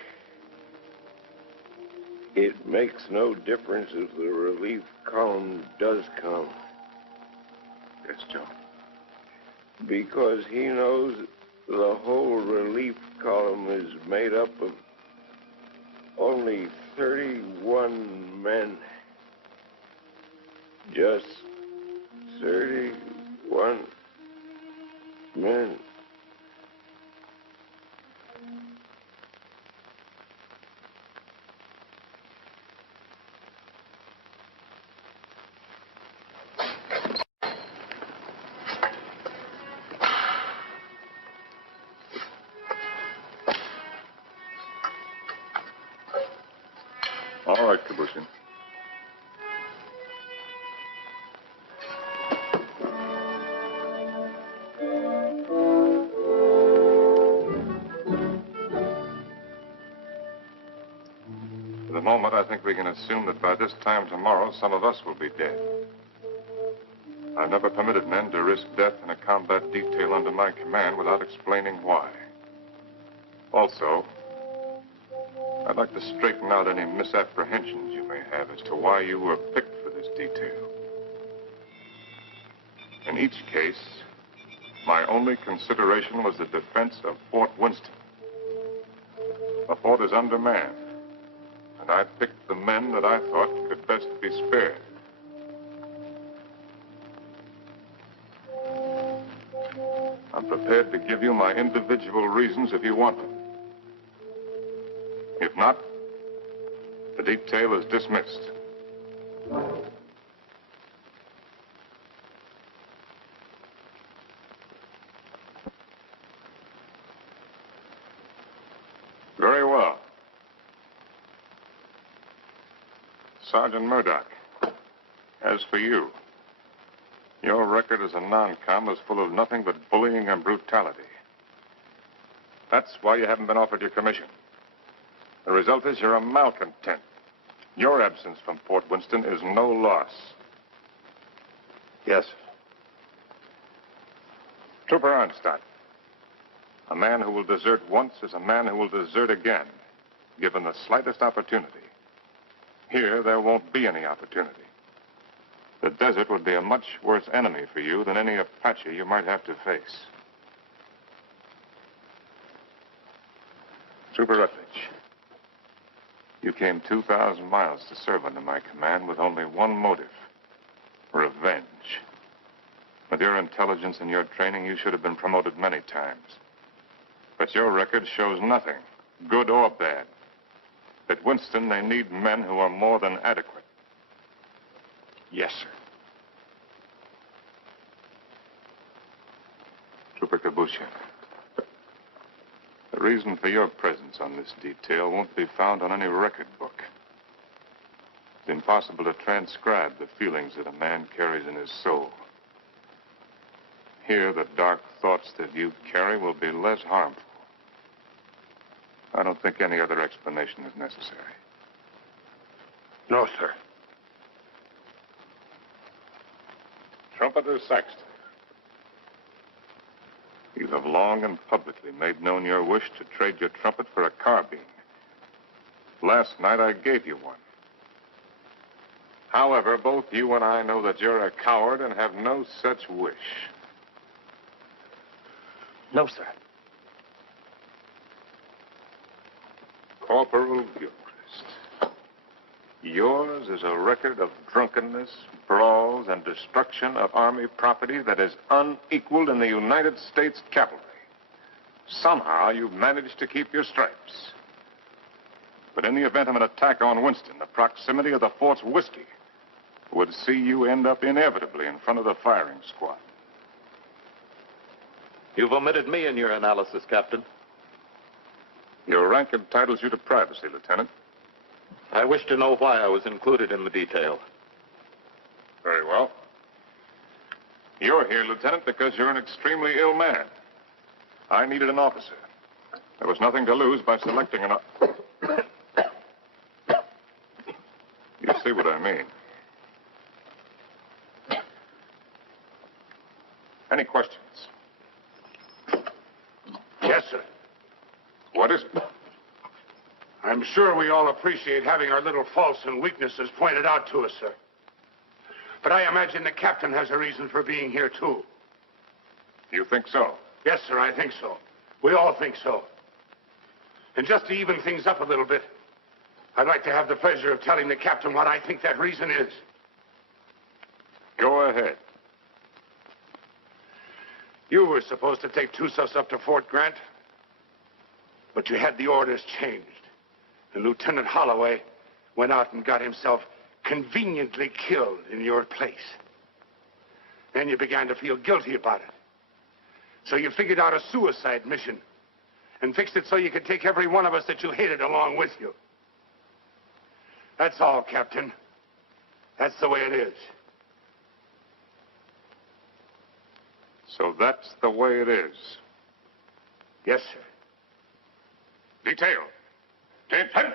It makes no difference if the relief column does come. Yes, Joe. Because he knows the whole relief column is made up of only 31 men. Just 31 men. All right, Kabushin. For the moment, I think we can assume that by this time tomorrow, some of us will be dead. I've never permitted men to risk death in a combat detail under my command without explaining why. Also, I'd like to straighten out any misapprehensions you may have as to why you were picked for this detail. In each case, my only consideration was the defense of Fort Winston. The fort is undermanned, and I picked the men that I thought could best be spared. I'm prepared to give you my individual reasons if you want them. If not, the detail is dismissed. Very well. Sergeant Murdoch, as for you, your record as a non-com is full of nothing but bullying and brutality. That's why you haven't been offered your commission. The result is you're a malcontent. Your absence from Fort Winston is no loss. Yes. Trooper Arnstadt. A man who will desert once is a man who will desert again, given the slightest opportunity. Here, there won't be any opportunity. The desert would be a much worse enemy for you than any Apache you might have to face. Trooper Rutledge, you came 2,000 miles to serve under my command with only one motive: revenge. With your intelligence and your training, you should have been promoted many times. But your record shows nothing, good or bad. At Winston, they need men who are more than adequate. Yes, sir. Trooper Kabusha, the reason for your presence on this detail won't be found on any record book. It's impossible to transcribe the feelings that a man carries in his soul. Here, the dark thoughts that you carry will be less harmful. I don't think any other explanation is necessary. No, sir. Trumpeter Saxton, you have long and publicly made known your wish to trade your trumpet for a carbine. Last night, I gave you one. However, both you and I know that you're a coward and have no such wish. No, sir. Corporal Gilchrist, yours is a record of drunkenness, brawls, and destruction of Army property that is unequaled in the United States cavalry. Somehow, you've managed to keep your stripes. But in the event of an attack on Winston, the proximity of the fort's whiskey would see you end up inevitably in front of the firing squad. You've omitted me in your analysis, Captain. Your rank entitles you to privacy, Lieutenant. I wish to know why I was included in the detail. Very well. You're here, Lieutenant, because you're an extremely ill man. I needed an officer. There was nothing to lose by selecting an... You see what I mean. Any questions? Yes, sir. What is it? I'm sure we all appreciate having our little faults and weaknesses pointed out to us, sir. But I imagine the captain has a reason for being here, too. You think so? Yes, sir, I think so. We all think so. And just to even things up a little bit, I'd like to have the pleasure of telling the captain what I think that reason is. Go ahead. You were supposed to take Tussos up to Fort Grant, but you had the orders changed. And Lieutenant Holloway went out and got himself conveniently killed in your place. Then you began to feel guilty about it. So you figured out a suicide mission and fixed it so you could take every one of us that you hated along with you. That's all, Captain. That's the way it is. So that's the way it is. Yes, sir. Detail. Lieutenant.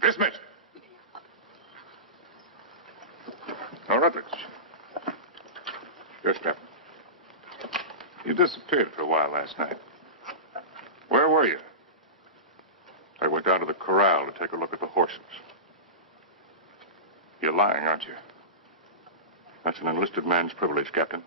Dismissed. Now, Rutledge. Yes, Captain. You disappeared for a while last night. Where were you? I went down to the corral to take a look at the horses. You're lying, aren't you? That's an enlisted man's privilege, Captain.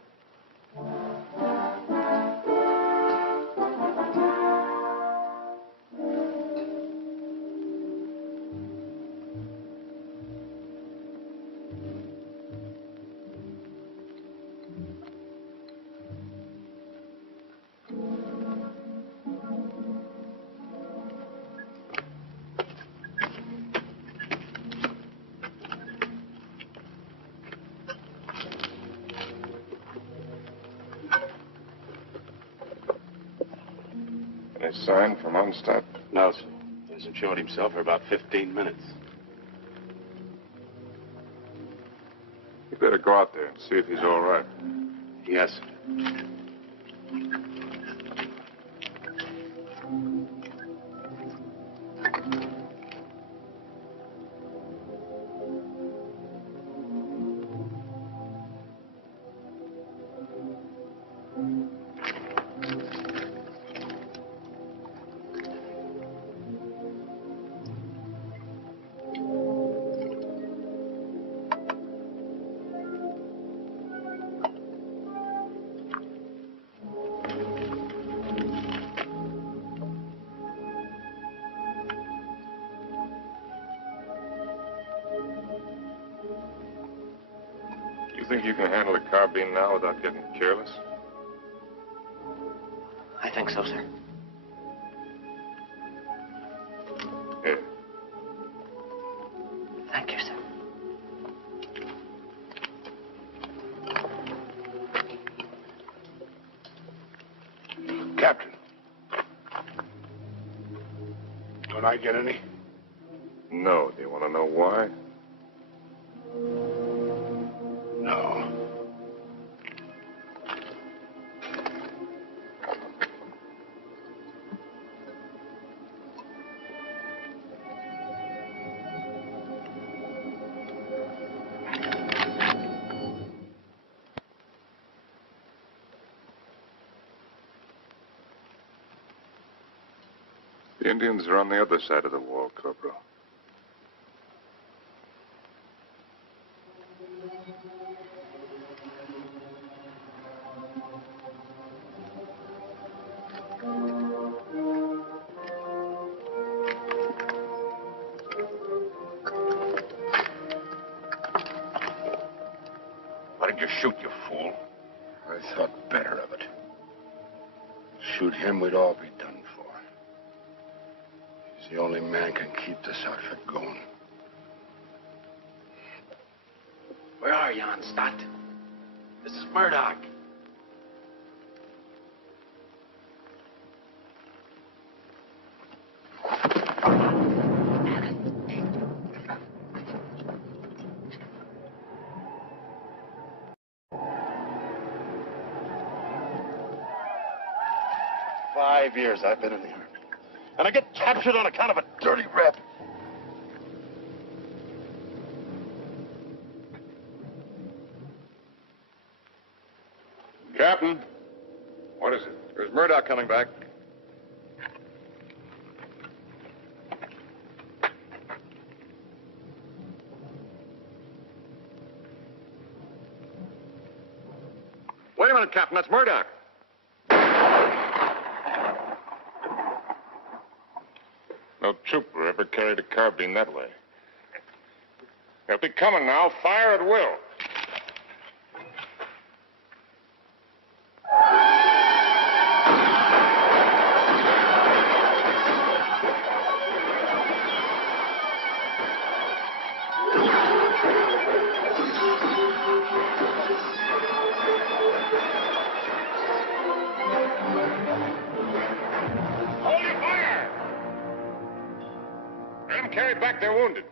Any sign from Onstadt? No, sir. He hasn't shown himself for about 15 minutes. You better go out there and see if he's all right. Yes, sir. think you can handle the carbine now without getting careless? I think so, sir. Here. Thank you, sir. Captain. Don't I get any? No. Do you want to know why? No. The Indians are on the other side of the wall, Corporal. Why did you shoot, you fool? I thought better of it. Shoot him, we'd all be done for. He's the only man can keep this outfit going. Where are you, Stott? This is Murdoch. "5 years I've been in the Army. And I get captured on account of a dirty rep. Captain, what is it? There's Murdoch coming back. Wait a minute, Captain. That's Murdoch. No trooper ever carried a carbine that way. They'll be coming now. Fire at will. Hold your fire! Them carried back their wounded.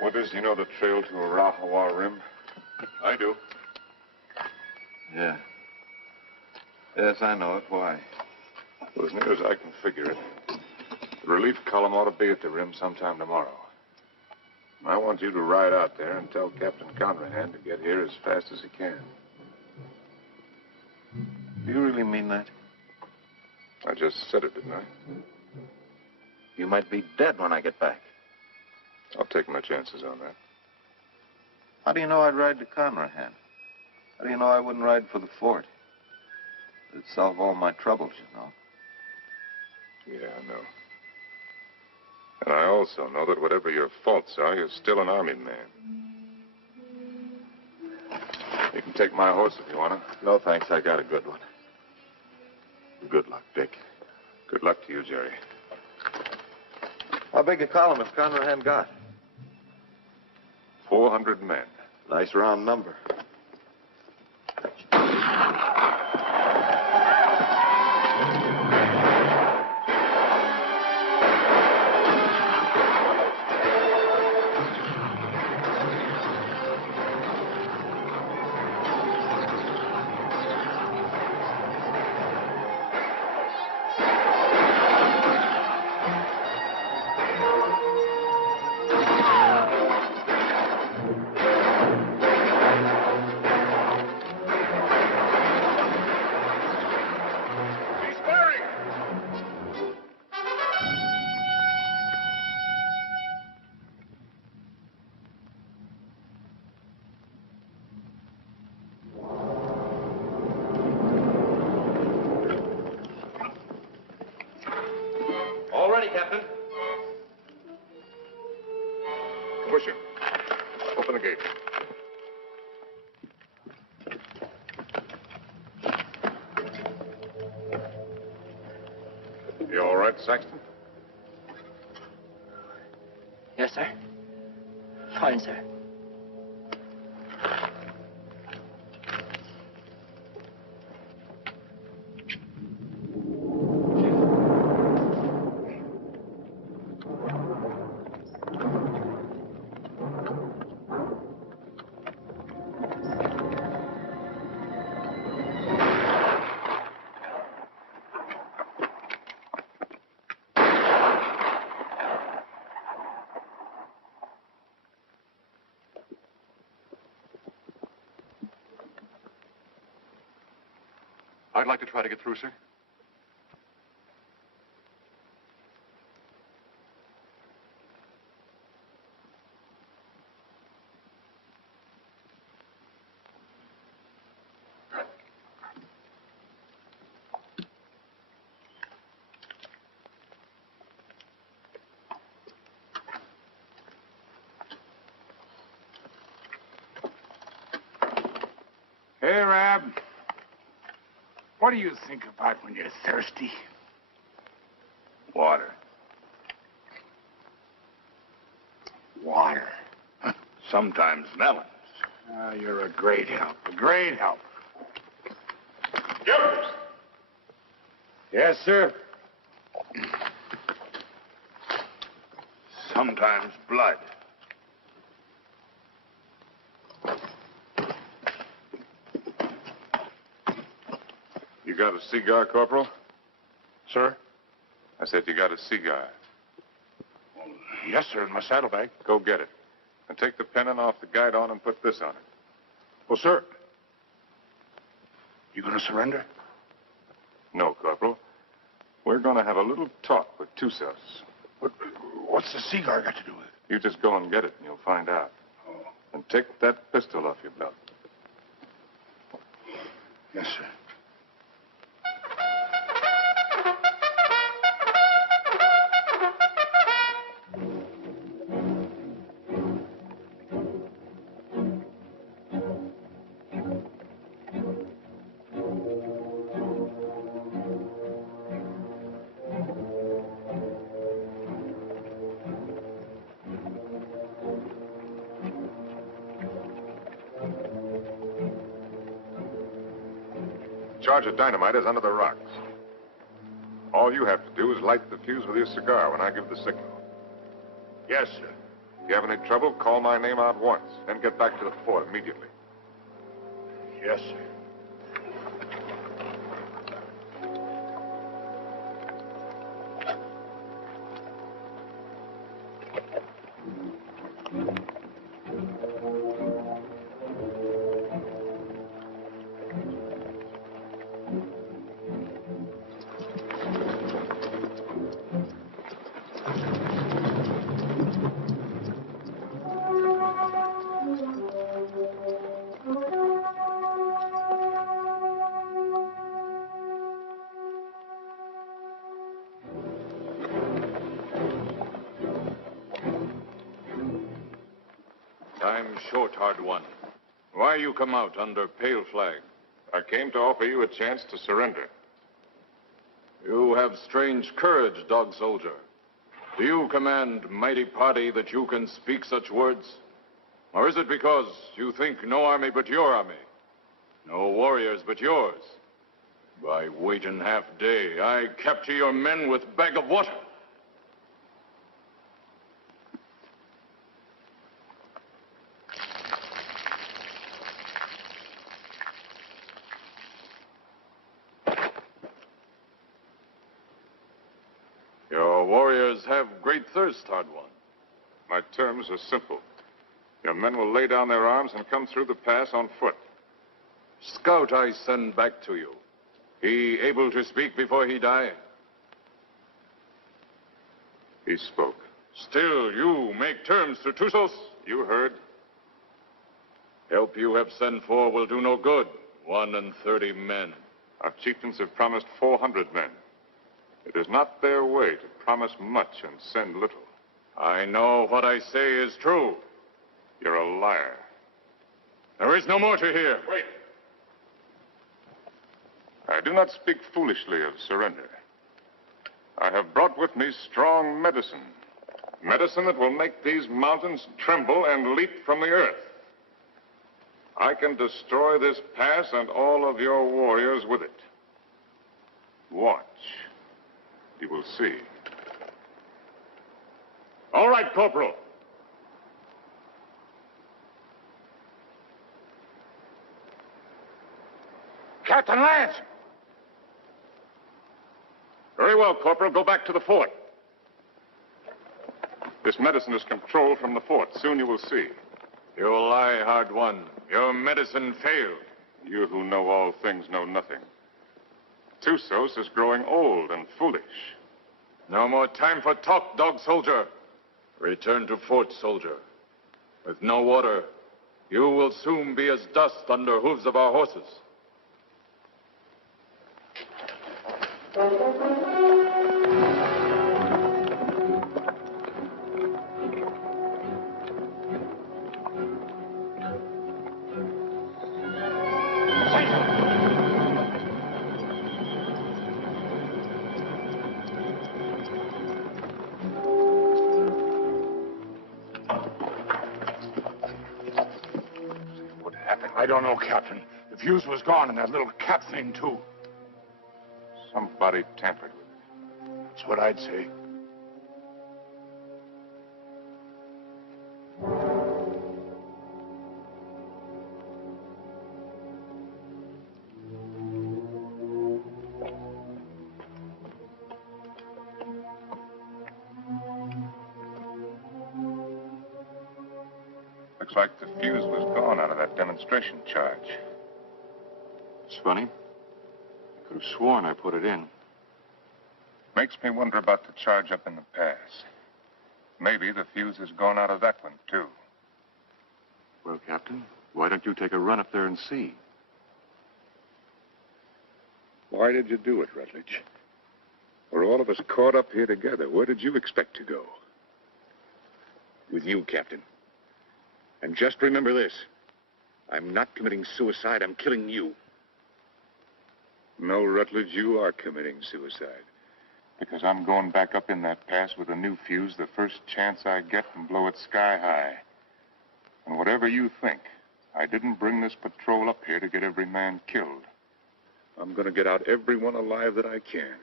Winters, do you know the trail to Arahawa Rim? I do. Yeah. Yes, I know it. Why? Well, as near as I can figure it, the relief column ought to be at the rim sometime tomorrow. I want you to ride out there and tell Captain Conrahan to get here as fast as he can. Do you really mean that? I just said it, didn't I? You might be dead when I get back. I'll take my chances on that. How do you know I'd ride to Conrahan? How do you know I wouldn't ride for the fort? It'd solve all my troubles, you know. Yeah, I know. And I also know that whatever your faults are, you're still an army man. You can take my horse if you want to. No, thanks. I got a good one. Good luck, Dick. Good luck to you, Jerry. How big a column has Conrahan got? 400 men. Nice round number. Captain. Busher, open the gate. You all right, Saxton? Yes, sir. Fine, sir. I'd like to try to get through, sir. Hey, Rab. What do you think about when you're thirsty? Water. Water. Sometimes melons. Ah, you're a great help. A great help. Yes, sir. Sometimes blood. You got a cigar, Corporal? Sir? I said you got a cigar. Yes, sir, in my saddlebag. Go get it. And take the pennon off the guidon and put this on it. Well, sir, you gonna surrender? No, Corporal. We're gonna have a little talk with two cells. What's the cigar got to do with it? You just go and get it and you'll find out. Oh. And take that pistol off your belt. Yes, sir. Charge of dynamite is under the rocks. All you have to do is light the fuse with your cigar when I give the signal. Yes, sir. If you have any trouble, call my name out once, then get back to the fort immediately. Yes, sir. Time's short, hard one. Why you come out under pale flag? I came to offer you a chance to surrender. You have strange courage, dog soldier. Do you command mighty party that you can speak such words? Or is it because you think no army but your army? No warriors but yours? By waiting half day, I capture your men with bag of water. Your warriors have great thirst, hard one. My terms are simple. Your men will lay down their arms and come through the pass on foot. Scout I send back to you. He able to speak before he die? He spoke. Still, you make terms to Tusos? You heard. Help you have sent for will do no good. 31 men. Our chieftains have promised 400 men. It is not their way to promise much and send little. I know what I say is true. You're a liar. There is no more to hear. Wait. I do not speak foolishly of surrender. I have brought with me strong medicine. Medicine that will make these mountains tremble and leap from the earth. I can destroy this pass and all of your warriors with it. Watch. You will see. All right, Corporal. Captain Lance! Very well, Corporal. Go back to the fort. This medicine is controlled from the fort. Soon you will see. You lie, hard one. Your medicine failed. You who know all things know nothing. Tusos is growing old and foolish. No more time for talk, dog soldier. Return to fort, soldier. With no water, you will soon be as dust under hooves of our horses. I don't know, Captain. The fuse was gone and that little cap thing, too. Somebody tampered with it. That's what I'd say. Looks like the fuse was gone out of that demonstration charge. It's funny. I could have sworn I put it in. Makes me wonder about the charge up in the pass. Maybe the fuse has gone out of that one, too. Well, Captain, why don't you take a run up there and see? Why did you do it, Rutledge? We're all of us caught up here together. Where did you expect to go? With you, Captain. And just remember this. I'm not committing suicide. I'm killing you. No, Rutledge, you are committing suicide. Because I'm going back up in that pass with a new fuse the first chance I get and blow it sky high. And whatever you think, I didn't bring this patrol up here to get every man killed. I'm going to get out everyone alive that I can.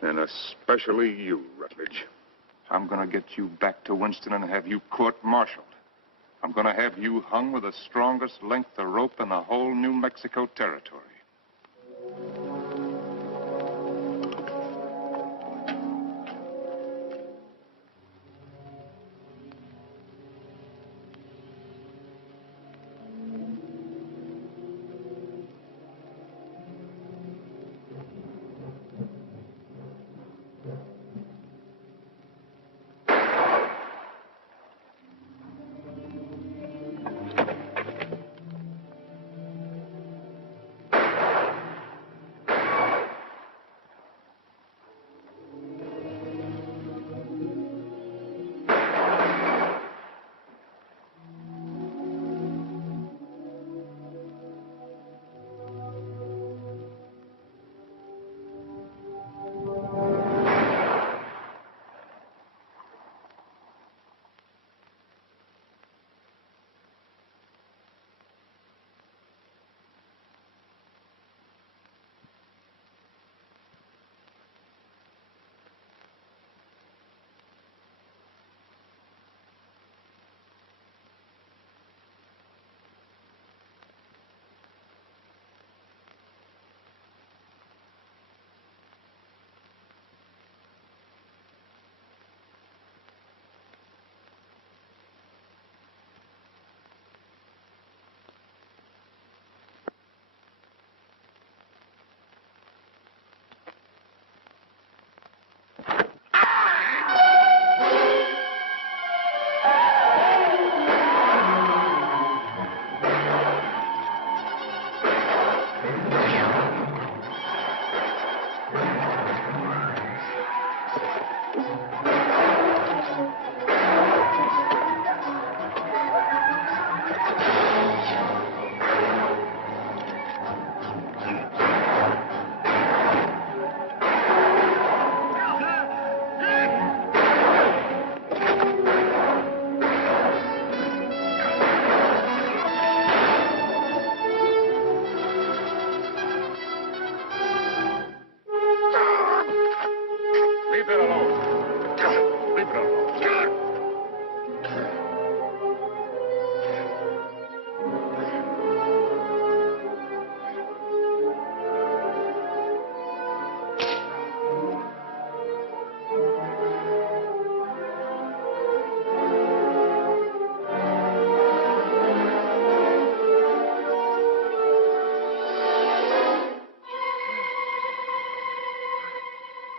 And especially you, Rutledge. I'm going to get you back to Winston and have you court-martialed. I'm going to have you hung with the strongest length of rope in the whole New Mexico territory.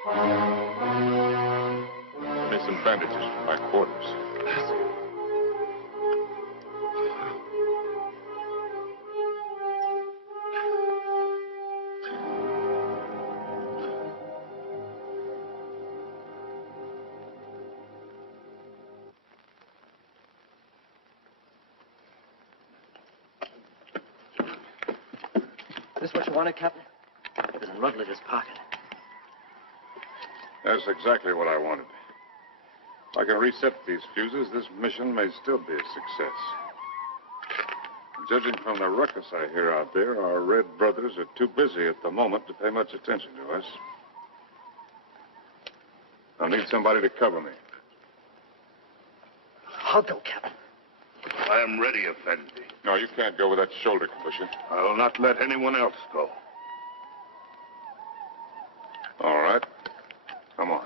Give me some bandages for my quarters. This what you wanted, Captain? There's a Rutledge's pocket. That's exactly what I wanted. If I can reset these fuses, this mission may still be a success. Judging from the ruckus I hear out there, our Red brothers are too busy at the moment to pay much attention to us. I'll need somebody to cover me. I'll go, Captain. I am ready, Effendi. No, you can't go with that shoulder condition. I will not let anyone else go. All right. Come on.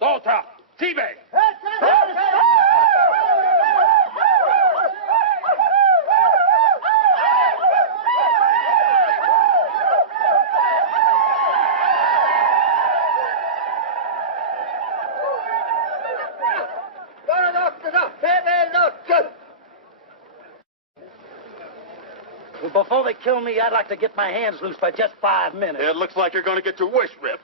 Volta! Teabag! Well, before they kill me, I'd like to get my hands loose for just 5 minutes. It looks like you're going to get your wish ripped.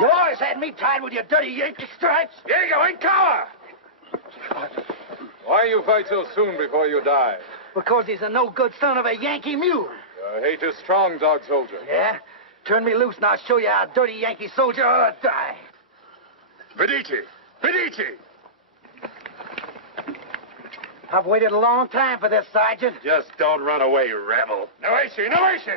You always had me tied with your dirty Yankee stripes. Here you go, in cover! Why you fight so soon before you die? Because he's a no-good son of a Yankee mule. Your hate is strong, dog soldier. Yeah? Turn me loose and I'll show you how a dirty Yankee soldier ought to die. Medici! Medici! I've waited a long time for this, Sergeant. Just don't run away, rebel. No issue, no issue!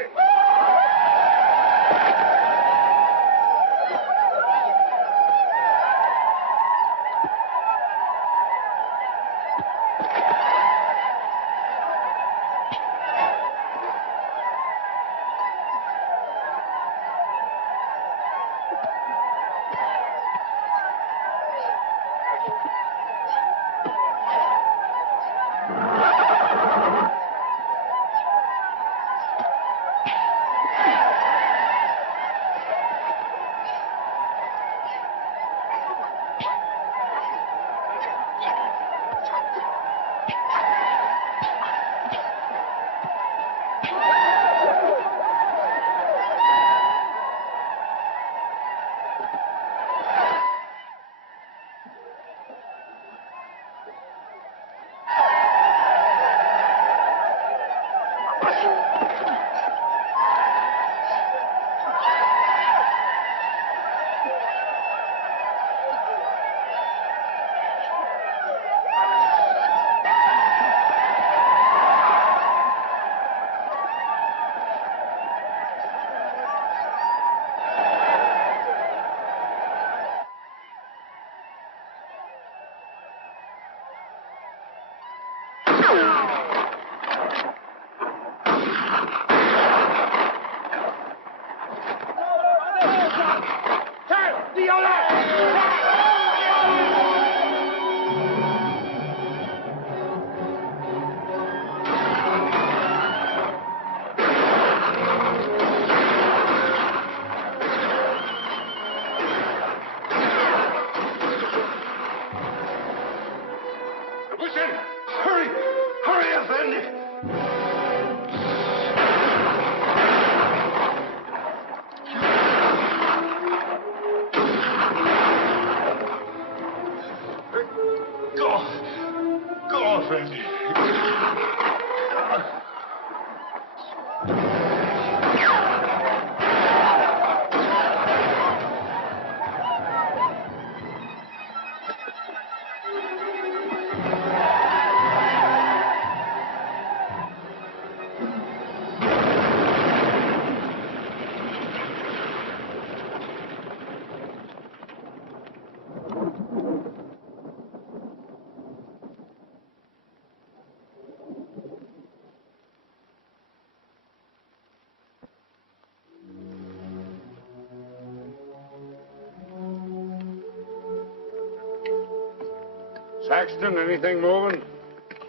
Saxton, anything moving?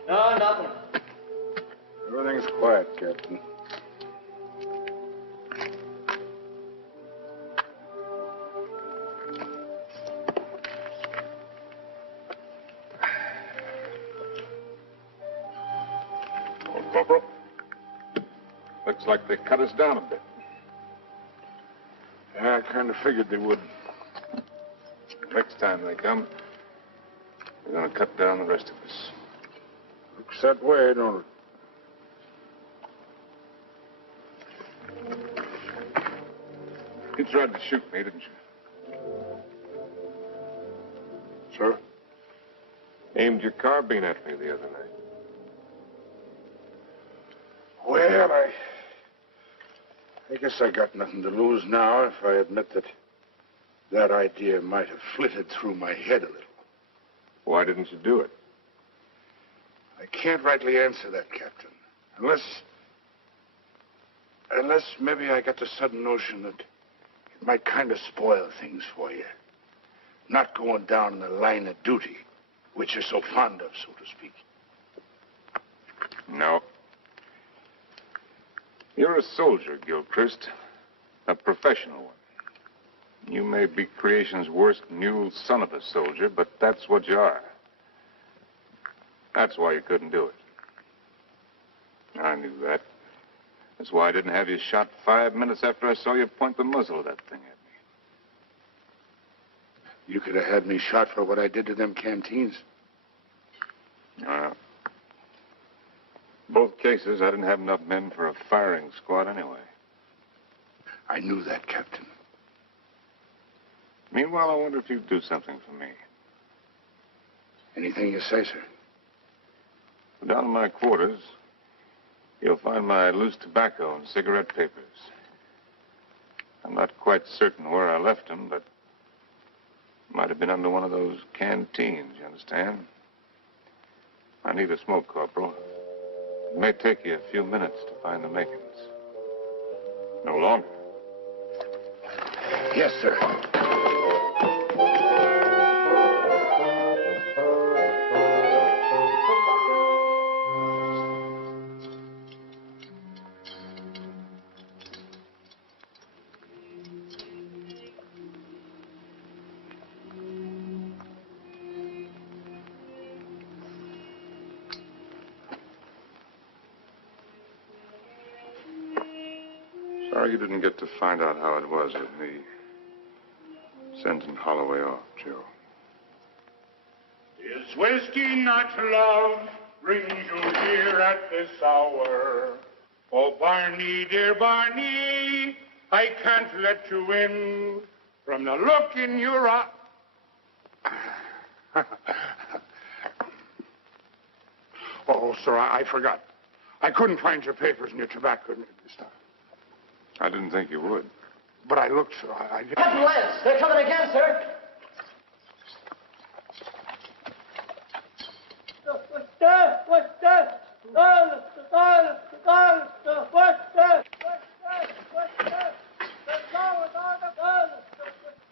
No, nothing. Everything's quiet, Captain. Old Corporal, looks like they cut us down a bit. Yeah, I kind of figured they would. Next time they come, they're going to cut down the rest of us. Looks that way, don't it? You tried to shoot me, didn't you? Sir? Aimed your carbine at me the other night. Well, I guess I got nothing to lose now if I admit that idea might have flitted through my head a little. Why didn't you do it? I can't rightly answer that, Captain. Unless maybe I got the sudden notion that it might kind of spoil things for you. Not going down in the line of duty, which you're so fond of, so to speak. No. You're a soldier, Gilchrist. A professional one. You may be creation's worst mule son of a soldier, but that's what you are. That's why you couldn't do it. I knew that. That's why I didn't have you shot 5 minutes after I saw you point the muzzle of that thing at me. You could have had me shot for what I did to them canteens. Both cases, I didn't have enough men for a firing squad anyway. I knew that, Captain. Meanwhile, I wonder if you'd do something for me. Anything you say, sir. Down in my quarters, you'll find my loose tobacco and cigarette papers. I'm not quite certain where I left them, but it might have been under one of those canteens, you understand? I need a smoke, Corporal. It may take you a few minutes to find the makings. No longer. Yes, sir. Sorry you didn't get to find out how it was with me sending Holloway off, Joe. Is whiskey not love brings you here at this hour? Oh, Barney, dear Barney, I can't let you in from the look in your eye. Oh, sir, I forgot. I couldn't find your papers and your tobacco this time. I didn't think you would. But I looked, sir. Captain Lance, they're coming again, sir.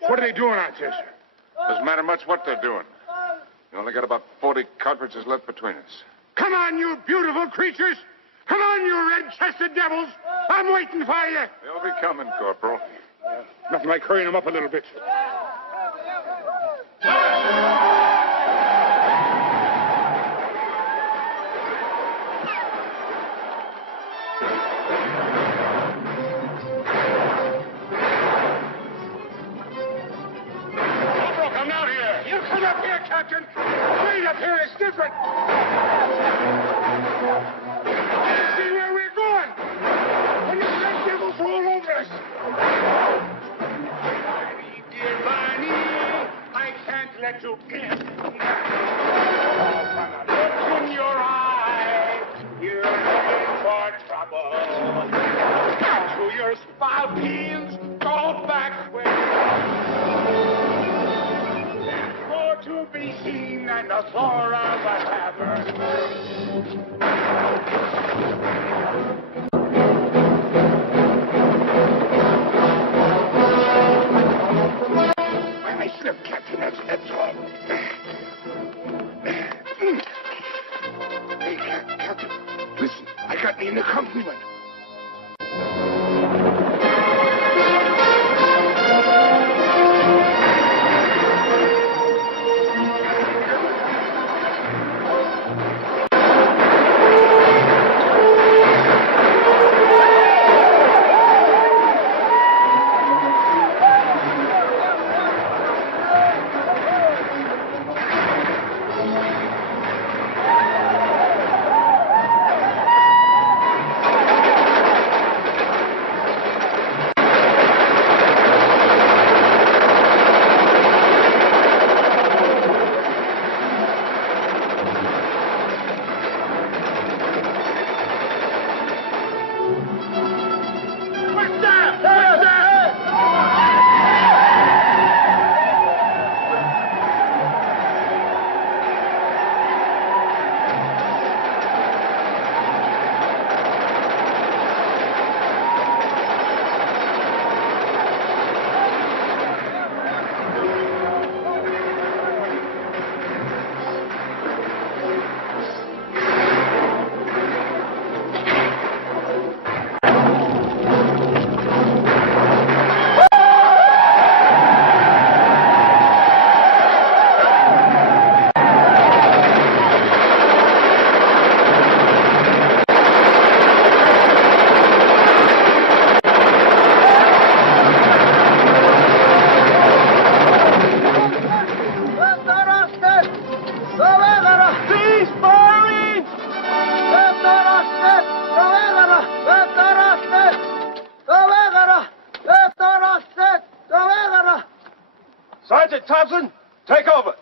What are they doing out there, sir? Doesn't matter much what they're doing. We only got about 40 cartridges left between us. Come on, you beautiful creatures! Come on, you red-chested devils! I'm waiting for you! They'll be coming, Corporal. Nothing like hurrying them up a little bit. Corporal, come down here! You come up here, Captain! Straight up here is different! See where we're going! When the red devils roll over us! Barney, dear Barney, I can't let you in. Oh, from the look in your eye, you're in for trouble. To your spalpeens, go back where there's more to be seen than the floor of a tavern. I slipped, Captain. That's all. Sergeant Thompson, take over.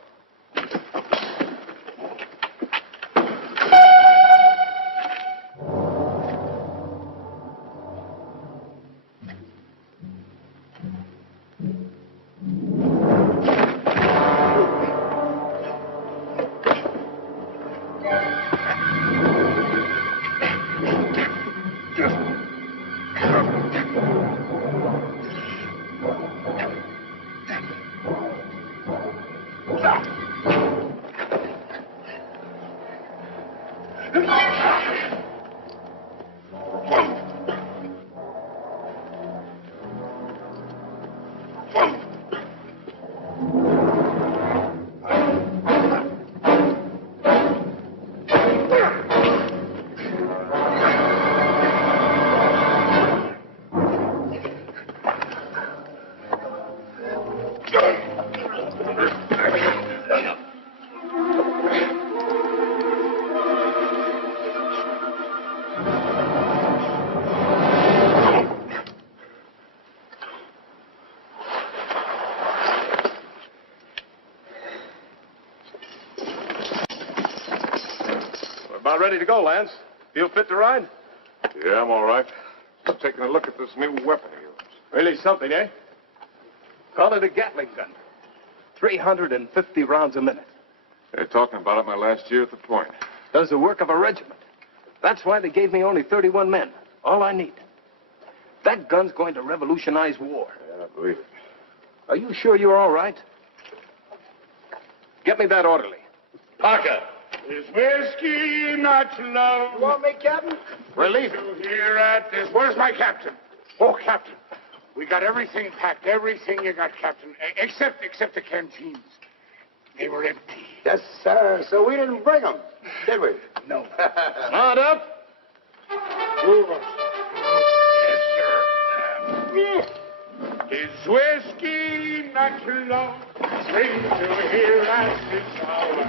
About ready to go, Lance. Feel fit to ride? Yeah, I'm all right. Just taking a look at this new weapon of yours. Really something, eh? Call it a Gatling gun. 350 rounds a minute. They're talking about it my last year at the point. Does the work of a regiment. That's why they gave me only 31 men. All I need. That gun's going to revolutionize war. Yeah, I believe it. Are you sure you're all right? Get me that orderly. Parker. Is whiskey not love? You want me, Captain? Relief. Here at this. Where's my captain? Oh, Captain. We got everything packed. Everything you got, Captain. Except the canteens. They were empty. Yes, sir. So we didn't bring them, did we? No. Not up. Move us. Yes, sir. Is whiskey not love? Bring to here at this hour.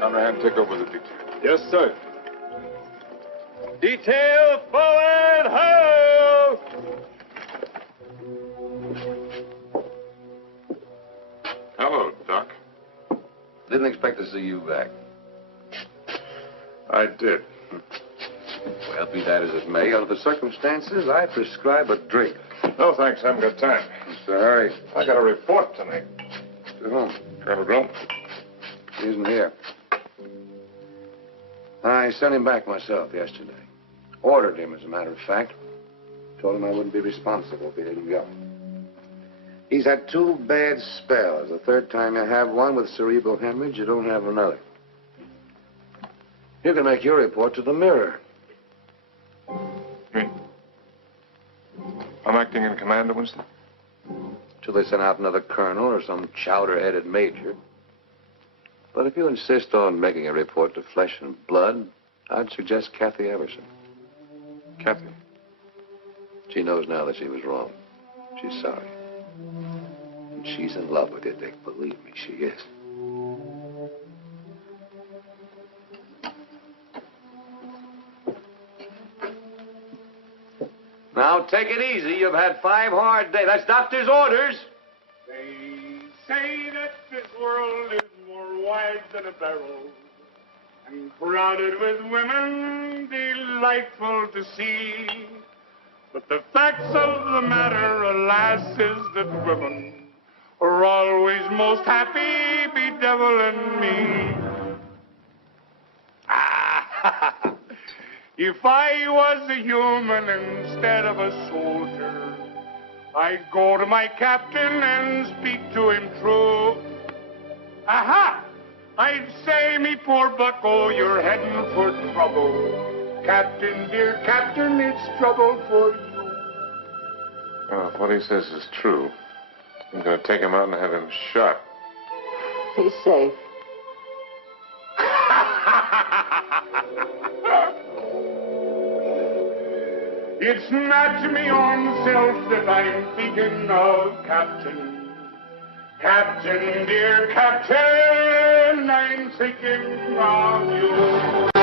Conrad, take over the detail. Yes, sir. Detail forward, ho! Hello, Doc. Didn't expect to see you back. I did. Well, be that as it may, under the circumstances, I prescribe a drink. No, thanks. I haven't got time. Mr. Harry. I got a report to make. To whom? Colonel Grump. He isn't here. I sent him back myself yesterday. Ordered him, as a matter of fact. Told him I wouldn't be responsible if he didn't go. He's had 2 bad spells. The third time you have one with cerebral hemorrhage, you don't have another. You can make your report to the Mirror. Me? I'm acting in command, Winston? Till they send out another colonel or some chowder-headed major. But if you insist on making a report to Flesh and Blood, I'd suggest Kathy Everson. Kathy? She knows now that she was wrong. She's sorry. And she's in love with you, Dick. Believe me, she is. Now, take it easy. You've had 5 hard days. That's doctor's orders. They say that this world is more wide than a barrel and crowded with women delightful to see. But the facts of the matter, alas, is that women are always most happy bedeviling me. If I was a human instead of a soldier, I'd go to my captain and speak to him true. Aha! I'd say, me poor bucko, you're heading for trouble. Captain, dear captain, it's trouble for you. Well, if what he says is true, I'm going to take him out and have him shot. He's safe. It's not me own self that I'm thinking of, Captain. Captain, dear Captain, I'm thinking of you.